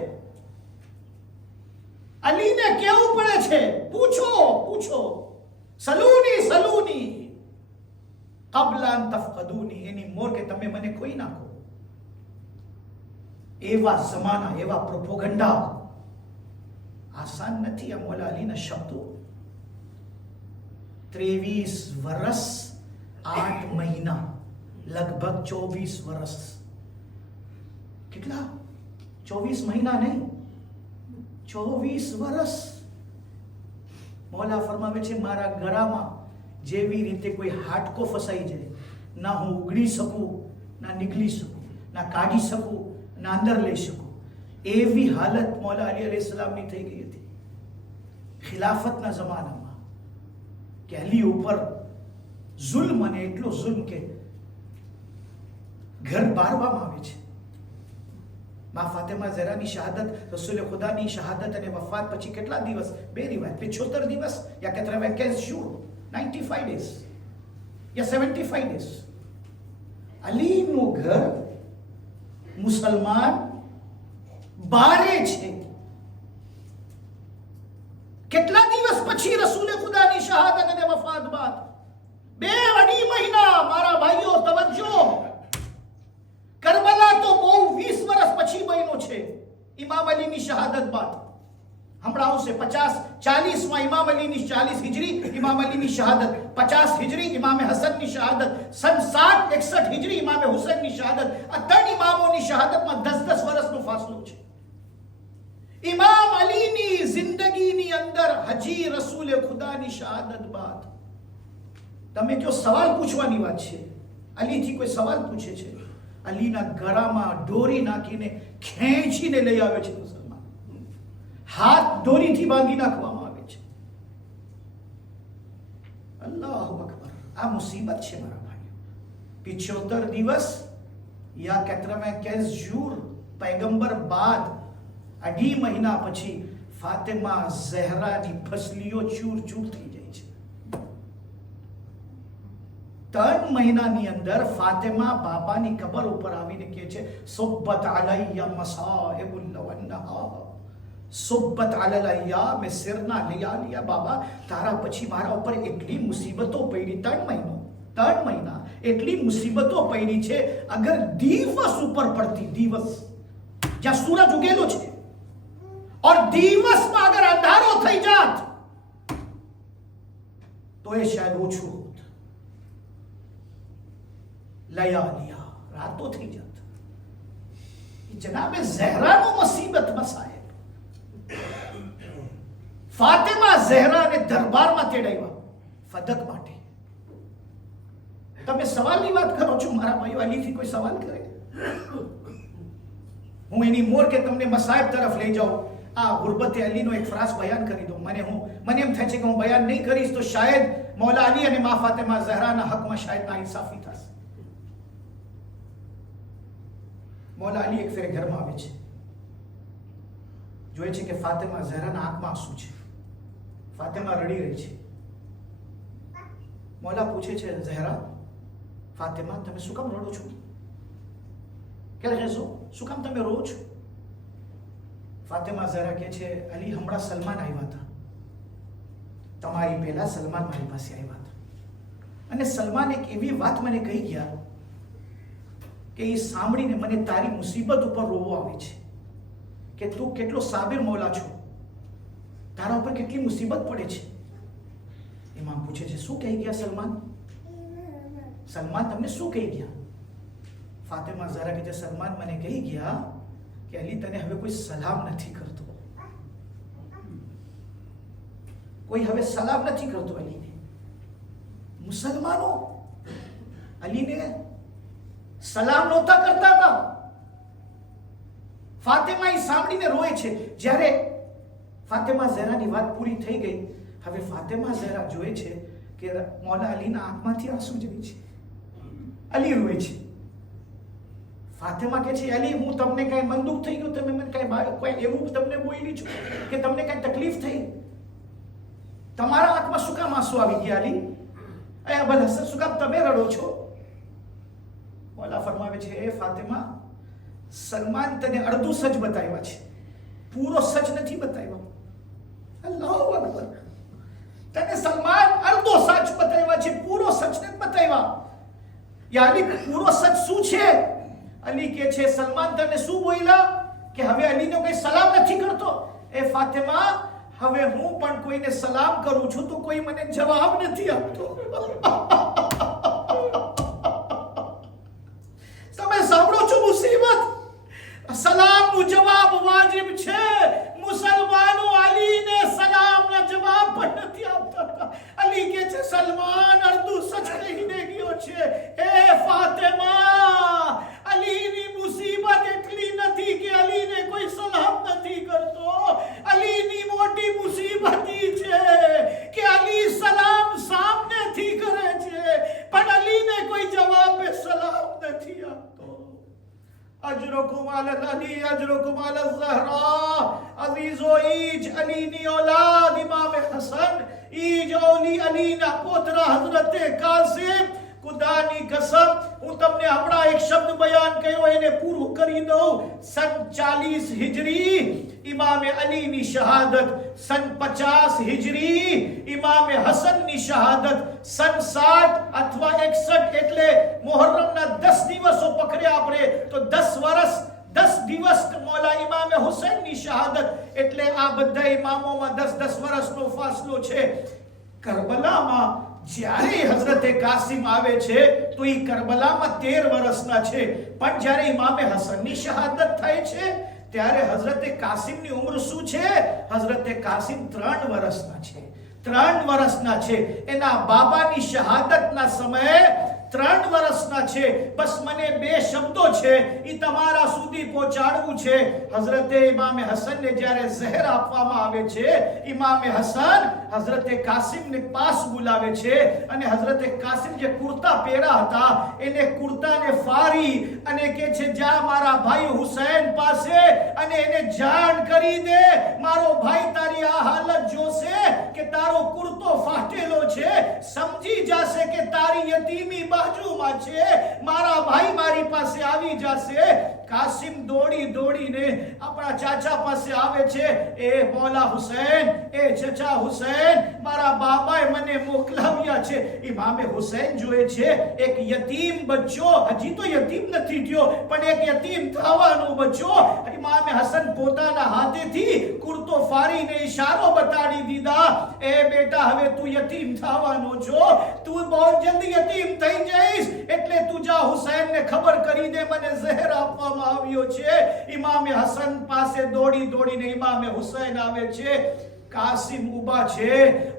અલીને કેવું પડે છે પૂછો પૂછો, સલૂની સલૂની قبل ان تفقدوني, એની મોર કે તમે મને ખોઈ નાખો. એવા જમાના, એવા પ્રોપોગન્ડા આસાન નથી આ મૌલા અલીના શબ્દો. 23 વર્ષ 8 મહિના, લગભગ 24 વર્ષ. કેટલા? 24 મહિના નહીં, 24 વર્ષ. મૌલા ફરમાવે છે મારા ગળામાં જેવી રીતે કોઈ હાડકો ફસાઈ જાય, ના હું ઉગડી શકું, ના નીકળી શકું, ના કાઢી શકું, ના અંદર લઈ શકું, એવી હાલત મૌલા અલી અલૈહિ સલામની થઈ ગઈ હતી ખિલાફતના જમાનામાં. કે અલી ઉપર જુલ્મ, અને એટલો જુલ્મ કે ઘર બારવામાં આવે છે. મા ફાતિમા ઝહરાની શહાદત, રસૂલ ખુદાની શહાદત અને વફાત પછી કેટલા દિવસ? 2 રિવાયત, 75 દિવસ યા 95 jours, 95 days या 75 days. અલીનું ઘર મુસલમાન બારે છે. કેટલા દિવસ પછી રસૂલ ખુદાની શહાદત અને વફાત બાદ? 2.5 મહિના. મારા ભાઈઓ તવજ્જો, કરબલા તો બહુ 20 વર્ષ પછી બન્યો છે ઇમામ અલીની શહાદત બાદ. હમણાં આવશે 50-40 માં ઇમામ અલીની 40 હિજરી ઇમામ અલીની શહાદત, 50 હિજરી ઇમામ હસનની શહાદત, સન 60-61 હિજરી ઇમામ હુસૈનની શહાદત. આ 3 ઇમામોની શહાદતમાં 10-10 વર્ષનો ફાસલો છે. ઇમામ અલીની જિંદગીની અંદર હજી રસૂલ ખુદાની શહાદત બાદ તમે કયો સવાલ પૂછવાની વાત છે. અલીથી કોઈ સવાલ પૂછે છે? અલીના ગળામાં દોરી નાખીને ખેંચીને લઈ આવે છે મુસલમાન. હાથ દોરીથી બાંધી નાખવામાં આવે છે. અલ્લાહુ અકબર. આ મુસીબત છે મારા ભાઈઓ. 75 દિવસ યા 95 jours પૈગંબર બાદ 2.5 મહિના પછી ફાતિમા ઝહરાની ફસલીઓ ચૂર ચૂર થઈ જાય છે. 3 મહિનાની અંદર ફાતિમા બાબાની કબર ઉપર આવીને કહે છે સુબ્બત અલૈયા મસાઇબુલ લવન્નહાર, સુબ્બત અલૈયા, મેં સિરના લિયા બાબા, તારા પછી મારા ઉપર એટલી મુસીબતો પડી. 3 મહિના એટલી મુસીબતો પડી છે. અગર દિવસ ઉપર પડતી, દિવસ જ્યાં સૂરજ ઉગેલો છે, और દિવસમાં અગર અંધારો થઈ જાત તો એ શાયદ ઓછું હોત. લયાલિયા, રાતો થઈ જાત. જનાબે ઝહરાનો મુસીબત મસાયબ. ફાતિમા ઝહરાને દરબારમાં તેડાવ્યા ફદક માટે. તમે સવાલની વાત કરો છો મારા ભાઈઓ. અલીથી કોઈ સવાલ કરે? હું એની મોર કે તમને મસાયબ તરફ લઈ જાઉં. આ ગુરબતે અલીનો એક ફરાસ બયાન કરી દઉં. મને એમ થાય છે કે હું બયાન નહીં કરીશ તો શાયદ મૌલા અલી અને મા ફાતિમા ઝહરાના હકમાં શાયદ નાઇન્સાફી થશે. મૌલા અલી એક ફેરે ઘરમાં આવે છે, જોયે છે કે ફાતિમા ઝહરાના આંખમાં આંસુ છે. ફાતિમા રડી રહી છે. મૌલા પૂછે છે, ઝહરા, ફાતિમા, તમે શું કામ રડો છો? કે રહેશો, શું કામ તમે રો છો? ફાતિમા ઝહરા કહે છે, અલી, હમણાં સલમાન આવ્યા હતા, તમારી પહેલા સલમાન મારી પાસે આવ્યા હતા, અને સલમાન એક એવી વાત મને કહી ગયા કે એ સાંભળીને મને તારી મુસીબત ઉપર રોવો આવે છે કે તું કેટલો સાબિર મૌલા છો, તારા ઉપર કેટલી મુસીબત પડે છે. ઇમામ પૂછે છે, શું કહી ગયા સલમાન? સલમાન તમને શું કહી ગયા? ફાતિમા ઝહરા કહે છે, સલમાન મને કહી ગયા કે અલી, તને હવે કોઈ સલામ નથી કરતો, કોઈ હવે સલામ નથી કરતો અલીને. મુસલમાનો અલીને સલામ નહોતા કરતા હતા. ફાતિમા એ સાંભળીને રોય છે. જ્યારે ફાતિમા ઝહરાની વાત પૂરી થઈ ગઈ, હવે ફાતિમા ઝહરા જોએ છે કે મૌલા અલીના આંખમાંથી આંસુ જાય છે. અલી રોય છે. ફાતિમા કહે છે, અલી, હું તમને કઈ મન દુઃખ થઈ ગયું? તમે મને કોઈ એવું તમને બોલી છું કે તમને કઈ તકલીફ થઈ? તમારા આંખમાં શું કામ આંસુ આવી ગયા અલી? એ અબલ હસન, શું કામ તમે રડો છો? મૌલા ફરમાવે છે, એ ફાતિમા, સલમાન તને અડધું સચ બતાવ્યા છે, પૂરો સચ નથી બતાવ્યો. અલ્લાહુ અકબર. તને સલમાન અડધો સચ બતાવ્યા છે, પૂરો સચ નથી બતાવ્યા. યાની પૂરો સચ શું છે? અલી કે છે, સલમાન તને શું બોલ્યા કે હવે અલીનો કોઈ સલામ નથી કરતો? એ ફાતિમા, હવે હું પણ કોઈને સલામ કરું છું તો કોઈ મને જવાબ નથી આપતો. તમે સાંભળો છો મુસીબત? સલામનો જવાબ વાજિબ છે. મુસલમાનો અલીને સલામના જવાબ પણ નથી આપતા. અલી કે છે સલમાન અર્ધું સચ કહીને ગયો છે, એ ફાતિમા, અલીની મુસીબત એટલી નથી કે અલીને કોઈ સલામ નથી કરતો. અલીની મોટી મુસીબત છે કે અલી સલામ સામનેથી કરે છે પણ અલીને કોઈ જવાબ સલામ નથી આપતો. અજરુકુમ અલ અલી અજરુકમ અલ ઝહરા. અઝીઝો ઈજ અલીની ઔલાદ ઇમામ હસન, ઈજ ઓલી અલીના પોતરા હઝરત કાસિમ. ખુદાની કસમ, હું તમને હમણાં એક શબ્દ બયાન કર્યો એને પૂરું કરી દઉં. સન 40 હિજરી ઇમામ અલીની શહાદત, સન 50 હિજરી ઇમામ હસનની શહાદત, સન 60 અથવા 61 એટલે મુહર્રમના 10 દિવસો પકડ્યા આપણે તો 10 વર્ષ 10 દિવસ મૌલા ઇમામ હુસૈનની શહાદત. એટલે આ બધા ઇમામોમાં 10 વર્ષનો ફાસલો છે. કરબલામાં જ્યારે હઝરતે કાસિમ આવે છે તો એ કરબલામાં 13 વર્ષના છે, પણ જ્યારે ઇમામે હસનની શહાદત થાય છે ત્યારે હઝરતે કાસિમની ઉંમર શું છે? હઝરતે કાસિમ 3 વર્ષના છે. 3 વર્ષના છે. એના બાબાની શહાદતના સમયે 3 વર્ષના છે. બસ મને 2 શબ્દો છે એ તમારા સુધી પહોંચાડવું છે. હઝરતે ઇમામે હસનને જ્યારે ઝહેર આપવામાં આવે છે, ઇમામે હસન હઝરતે કાસિમને પાસ બોલાવે છે અને હઝરતે કાસિમ જે કુર્તા પહેર્યા હતા એને કુર્તાને ફાડી અને કહે છે, જા મારા ભાઈ હુસૈન પાસે અને એને જાણ કરી દે, મારો ભાઈ તારી આ હાલત જોશે કે તારો કુર્તો ફાટેલો છે, સમજી જશે કે તારી યતીમી બાજુમાં છે, મારા ભાઈ મારી પાસે આવી જશે. કાસિમ દોડીને આપણા ચાચા પાસે આવે છે. એ મૌલા હુસૈન, એ ચાચા હુસૈન, મારા બાબાએ મને મોકલાવ્યા છે. ઇમામે હુસૈન જોએ છે એક યતીમ બચ્ચો, હજી તો યતીમ નથી થયો પણ એક યતીમ થવાનો બચ્ચો. ઇમામે હસન પોતાના હાથેથી કુર્તો ફાડીને ઈશારો બતાડી દીધા, એ બેટા હવે તું યતીમ થવાનો છો, તું બહુ જલ્દી યતીમ થઈ જઈશ, એટલે તું જા હુસૈનને ખબર કરી દે મને ઝહેર આપવામાં આવ્યો છે. ઇમામે હસન પાસે દોડીને ઇમામે હુસૈન આવે છે. કાસિમ ઊભા છે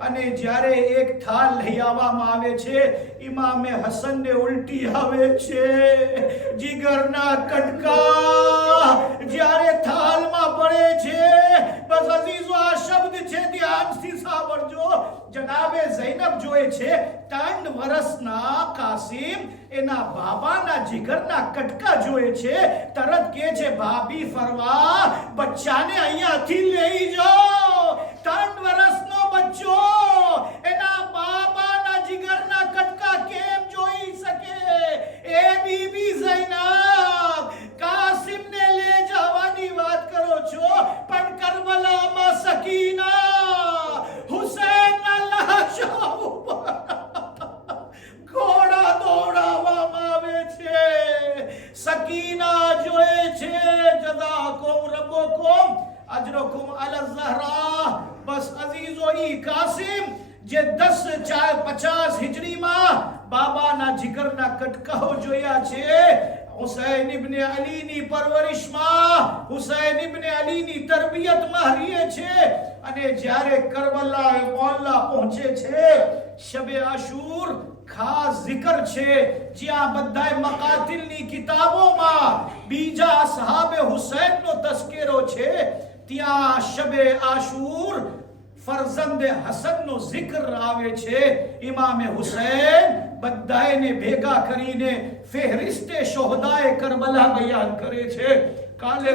અને જ્યારે એક થાળ લઈ આવવામાં આવે છે, ઇમામે હસનને ઉલટી આવે છે. જીગરના કટકા જ્યારે થાળમાં પડે છે, બસ અઝીઝો આ શબ્દ છે, ધ્યાનથી સાંભળજો. જનાબે ઝૈનબ જોએ છે 3 વર્ષના કાસિમ એના બાબાના જીગરના કટકા જોએ છે, તરત કહે છે, ભાભી ફરવા, બચ્ચાને અહીંયાથી લઈ જાઓ. 3 વર્ષનો બચ્ચો એના બાબાના જીગરના કટકા કેમ જોઈ શકે? એ બીબી ઝૈનબ, કાસિમને લઈ જવાની વાત કરો છો, પણ કરબલામાં સકીના હુસૈનના લાશો ઉપર ઘોડા દોડાવવામાં આવે છે. સકીના જોએ છે, જઝાકુમ રબ્બુકુમ અજરુકુમ અલ ઝહરા. બસ અઝીઝો, ઈ કાસિમ જે 10-50 હિજરીમાં બાબાના જીગરના કટકાઓ જોયા છે, હુસૈન ઇબ્ન અલીની પરવરિશમાં, હુસૈન ઇબ્ન અલીની તરબિયતમાં રહે છે. અને જ્યારે કરબલા મોહલ્લા પહોંચે છે, શબે આશુર ખાસ zikr છે, જ્યાં બધાય મકાતિલની કિતાબોમાં બીજા અસહાબે હુસૈનનો તસ્કરો છે, ત્યાં શબે આશુર ફરઝંદ હસનનો zikr આવે છે. ઇમામે હુસૈન બધાયને ભેગા કરીને ફહેરિસ્તે શોહદાએ કરબલા બયાન કરે છે. કાલે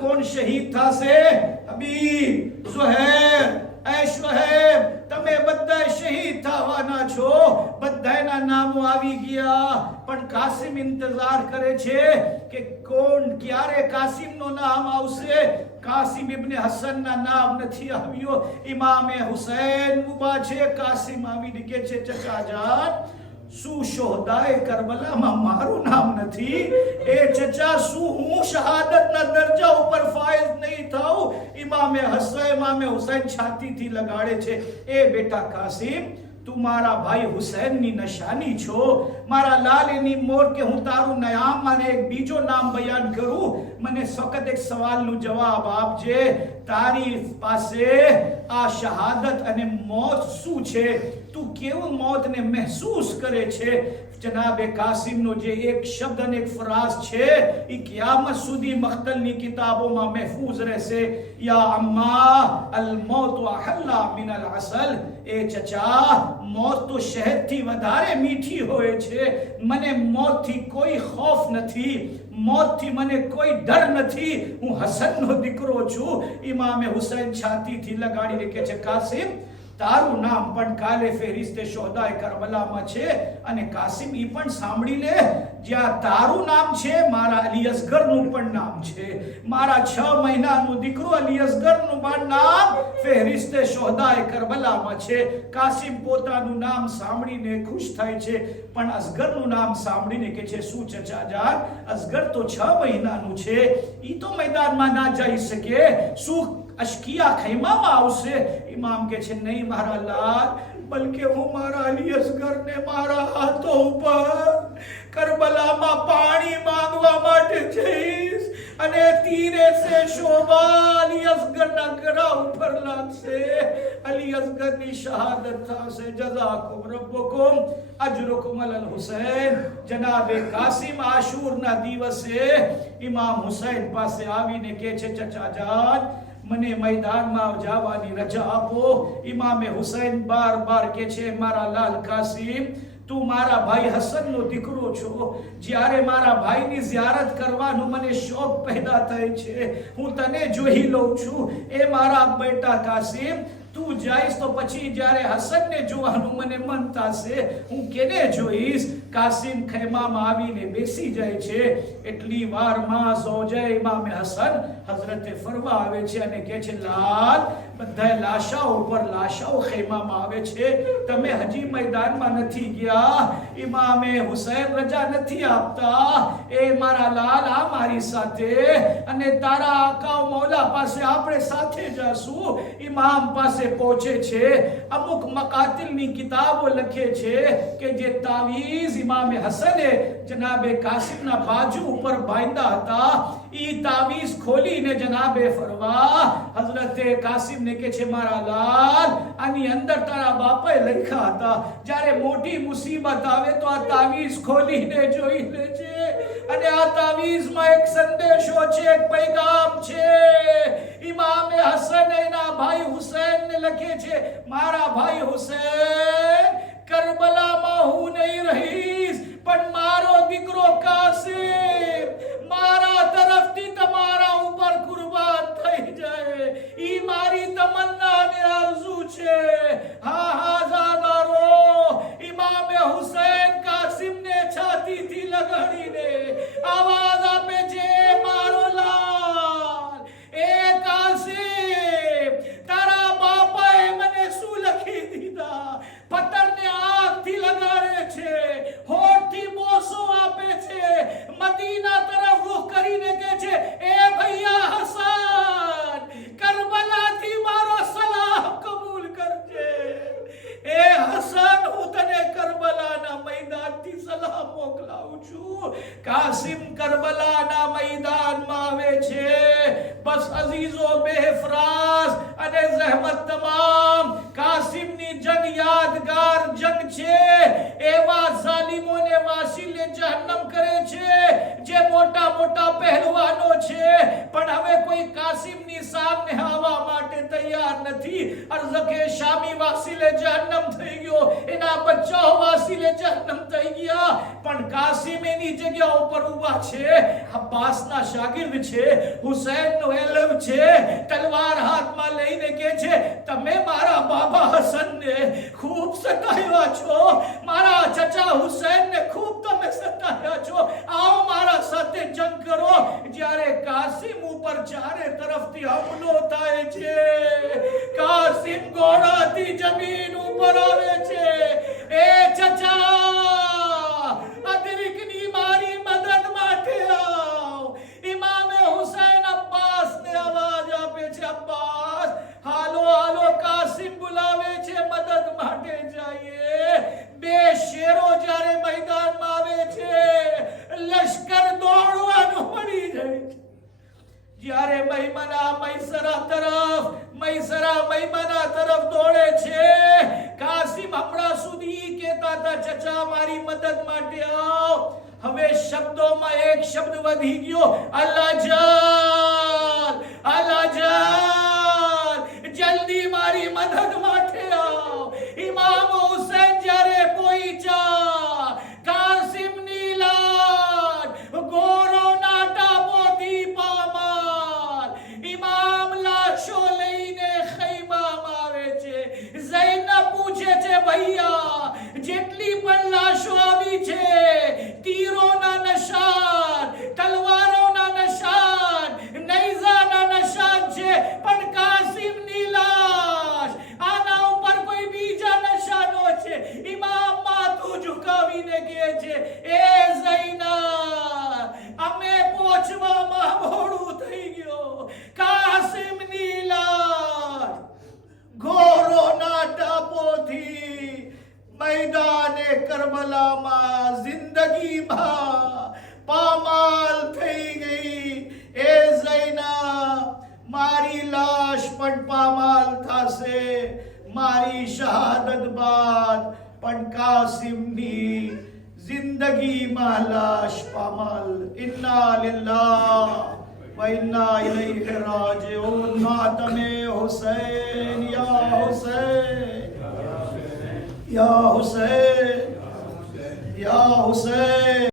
કોણ શહીદ થશે? હબીબ, ઝુહૈર, શુહેબ, તમે બધા શહીદ થવાના છો. બધાના નામો આવી ગયા, પણ કાસિમ ઇંતજાર કરે છે કે ક્યારે કાસિમનો નામ આવશે. કાસિમ ઇબ્ન હસનના નામ નથી આવ્યો. ઇમામે હુસૈન ઉભા છે, કાસિમ આવીને કહે છે, ચચા જાન શું શોહદાએ કરબલામાં મારું નામ નથી? એ ચચા શું હું શહાદતના દરજા ઉપર ફાયઝ નહીં થાઉં? ઇમામે હુસૈન છાતીથી લગાડે છે, એ બેટા કાસિમ, તું મારા ભાઈ હુસૈનની નિશાની છો, મારા લાલની મોર કે હું તારું નામ અને એક બીજો નામ બયાન કરું? મને ફક્ત એક સવાલનો જવાબ આપજે, તારી પાસે આ શહાદત અને મોત શું છે? તું કેવું મોતને મહેસૂસ કરે છે? જનાબે કાસિમનો જે એક શબ્દ અને એક ફરાઝ છે એ કિયામત સુધી મખ્તલની કિતાબોમાં મહેફૂઝ રહેશે, યા અમ્મા અલ મૌત અહલ્લા મિન અલ અસલ, એ ચચા, મોત તો શહેદથી વધારે મીઠી હોય છે, મને મોતથી કોઈ ખૌફ નથી, મોતથી મને કોઈ ડર નથી, હું હસનનો દીકરો છું. ઇમામે હુસૈન છાતીથી લગાડીને કહે છે, કાસિમ, તારું નામ પણ કાલે ફેરિસ્તે શોહદાએ કરબલામાં છે, અને કાસિમ ઈ પણ સાંભળી લે, જ્યાં તારું નામ છે મારા અલી અસગરનું પણ નામ છે, મારા 6 મહિનાનો દીકરો અલી અસગરનું પણ નામ ફેરિસ્તે શોહદાએ કરબલામાં છે. કાસિમ પોતાનું નામ સાંભળીને ખુશ થાય છે, પણ અસગરનું નામ સાંભળીને કહે છે, શું ચચા જાન, અસગર તો 6 મહિનાનું છે, ઈ તો મેદાનમાં ના જઈ શકે, શું અશકિયા ખૈમામાં આવશે? ઇમામ કે છે, નહીં મારા લાલ, બલકે હું મારા અલી અસગરને મારા હાથો ઉપર કરબલામાં પાણી માંગવા માટે જઈશ, અને તીરે સે શોભા અલી અસગરના ગળા ઉપર લાગશે, અલી અસગરની શહાદત થશે. જઝાકુમ રબ્બુકુમ અજરુકુમ અલલ હુસૈન. જનાબે કાસિમ આશુરના દિવસે ઇમામ હુસૈન પાસે આવીને કહે છે, ચચા જાન, મને મેદાનમાં જવાની રજા આપો. ઇમામે હુસૈન બાર કહે છે, મારા લાલ કાસિમ, તું મારા ભાઈ હસનનો દીકરો છો, જ્યારે મારા ભાઈની ઝિયારત કરવાનો મને શોખ પેદા થાય છે, હું તને જોઈ લઉં છું. એ મારા બેટા કાસિમ, તું જઈશ તો પછી જ્યારે હસનને જોવાનું મને મન થશે, હું કેને જોઈશ? કાસિમ ખૈમામાં આવીને બેસી જાય છે. એટલી વારમાં ઝૌજે ઇમામે હસન હઝરતે ફરવા આવે છે અને કહે છે, લાલ, બધા લાશાઓ પર લાશાઓ ખૈમામાં આવે છે, તમે હજી મેદાનમાં નથી ગયા. ઇમામે હુસૈન રજા નથી આપતા. એ મારા લાલ, આ મારી સાથે, અને તારા આકા મૌલા પાસે આપણે સાથે જાશું. ઇમામ પાસે પહોંચે છે. અમુક મકાતિલની કિતાબો લખે છે કે જે તાવીઝ ઇમામે હસને જનાબે કાસિમના બાજુ ઉપર બાંધ્યા હતા, ઈ તાવીઝ ખોલીને જનાબે ફરવા હઝરતે કાસિમને કહે છે, મારા લાલ, આની અંદર તારા બાપાએ લખ્યા હતા, જ્યારે મોટી મુસીબત આવે તો આ તાવીઝ ખોલીને જોઈ લે છે, અને આ તાવીઝમાં એક સંદેશો છે, એક પૈગામ છે. ઇમામે હસન એના ભાઈ હુસૈનને લખે છે, મારા ભાઈ હુસૈન, કરબલામાં હું નહીં રહીશ, પણ મારો દીકરો કાસિમ મારા તરફથી તમારા ઉપર કુરબાન થઈ જાય, ઈ મારી તમન્ના અને આરઝુ છે. હા ઝાદારો. ઇમામે હુસૈન કાસિમને છાતીથી લગાડીને આવાજ આપે છે, મારો લાલ, એ કાસિમ, તારા બાપાએ મને શું લખી દીધા? પત્તરને આગથી લગાડે છે, હોઠથી બોસો આપે છે, મદીના તરફ રૂખ કરીને કહે છે, એ ભૈયા હસન, કરબલાથી મારો સલામ કબૂલ કરજે. એ હસન, હું તને કરબલાના મેદાનથી સલામ મોકલાવું છું. કાસિમ કરબલાના મેદાનમાં આવે છે. બસ અઝીઝો બેફરાઝ અને જહેમત તમામ, કાસિમની જંગ યાદગાર જંગ છે. એવા ઝાલિમોને વાસીલે જહન્નમ કરે છે જે મોટા મોટા પહેલવાનો છે, પણ હવે કોઈ કાસિમની સામે આવવા માટે તૈયાર નથી. અરઝકે શામી વાસીલે જહન્નમ થઈ ગયો, એના બચ્ચાઓ વાસીલે જહન્નમ થઈ ગયા, પણ કાસિમ એની જગ્યા ઉપર ઊભા છે. અબ્બાસના શાગિર્દ છે, હુસૈનનો એલમ છે, તલવાર હાથમાં લઈને કહે છે, તમે મારા બાબા હસનને ખૂબ સતાવ્યા છો, મારા ચચા હુસૈનને ખૂબ તમે સતાવ્યા છો, આવો મારા સાથે જંગ કરો. જ્યારે કાસિમ ઉપર ચારે તરફથી હુમલો થાય છે, કાસિમ ઘોડાથી જમીન ઉપર આવે છે. એ ચચા, ચચા ચચા મારી મદદ માટે આવ. હવે શબ્દોમાં એક શબ્દ વધી ગયો, અલ્લાહ અલ્લાહ, જલ્દી મારી મદદ માટે આવ. ઇમામ હુસૈન જ્યારે પહોંચ્યા, કાસિમની લાડ ગોરોના ટાપોથી પામાલ. ઇમામ લાશો લઈને ખૈમામાં આવે છે. ઝૈનબ પૂછે છે, ભૈયા જેટલી પણ લાશો આવી છે, તીરોના નિશાન, તલવારોના નિશાન, નૈઝાના નિશાન છે, પણ કાસિમની લાશ, આના ઉપર કોઈ બીજા નિશાનો છે. ઇમામ માથું ઝુકાવીને કહે છે, એ ઝૈનબ, અમે પહોંચવામાં મોડું થઈ ગયો. કાસિમની લાશ ઘોરોના ટાપોથી मैदाने करबलाમાં જિંદગીમાં પામાલ થઈ ગઈ. એ ઝૈનબ, મારી લાશ પણ પામાલ થશે. મારી શહાદત બાદ પણ કાસિમની જિંદગીમાં લાશ પામાલ. ઇન્ના લિલ્લાહ વ ઇન્ના ઇલૈહિ રાજિઉન. માતમે હુસૈન યા હુસૈન या हुसैन या हुसैन.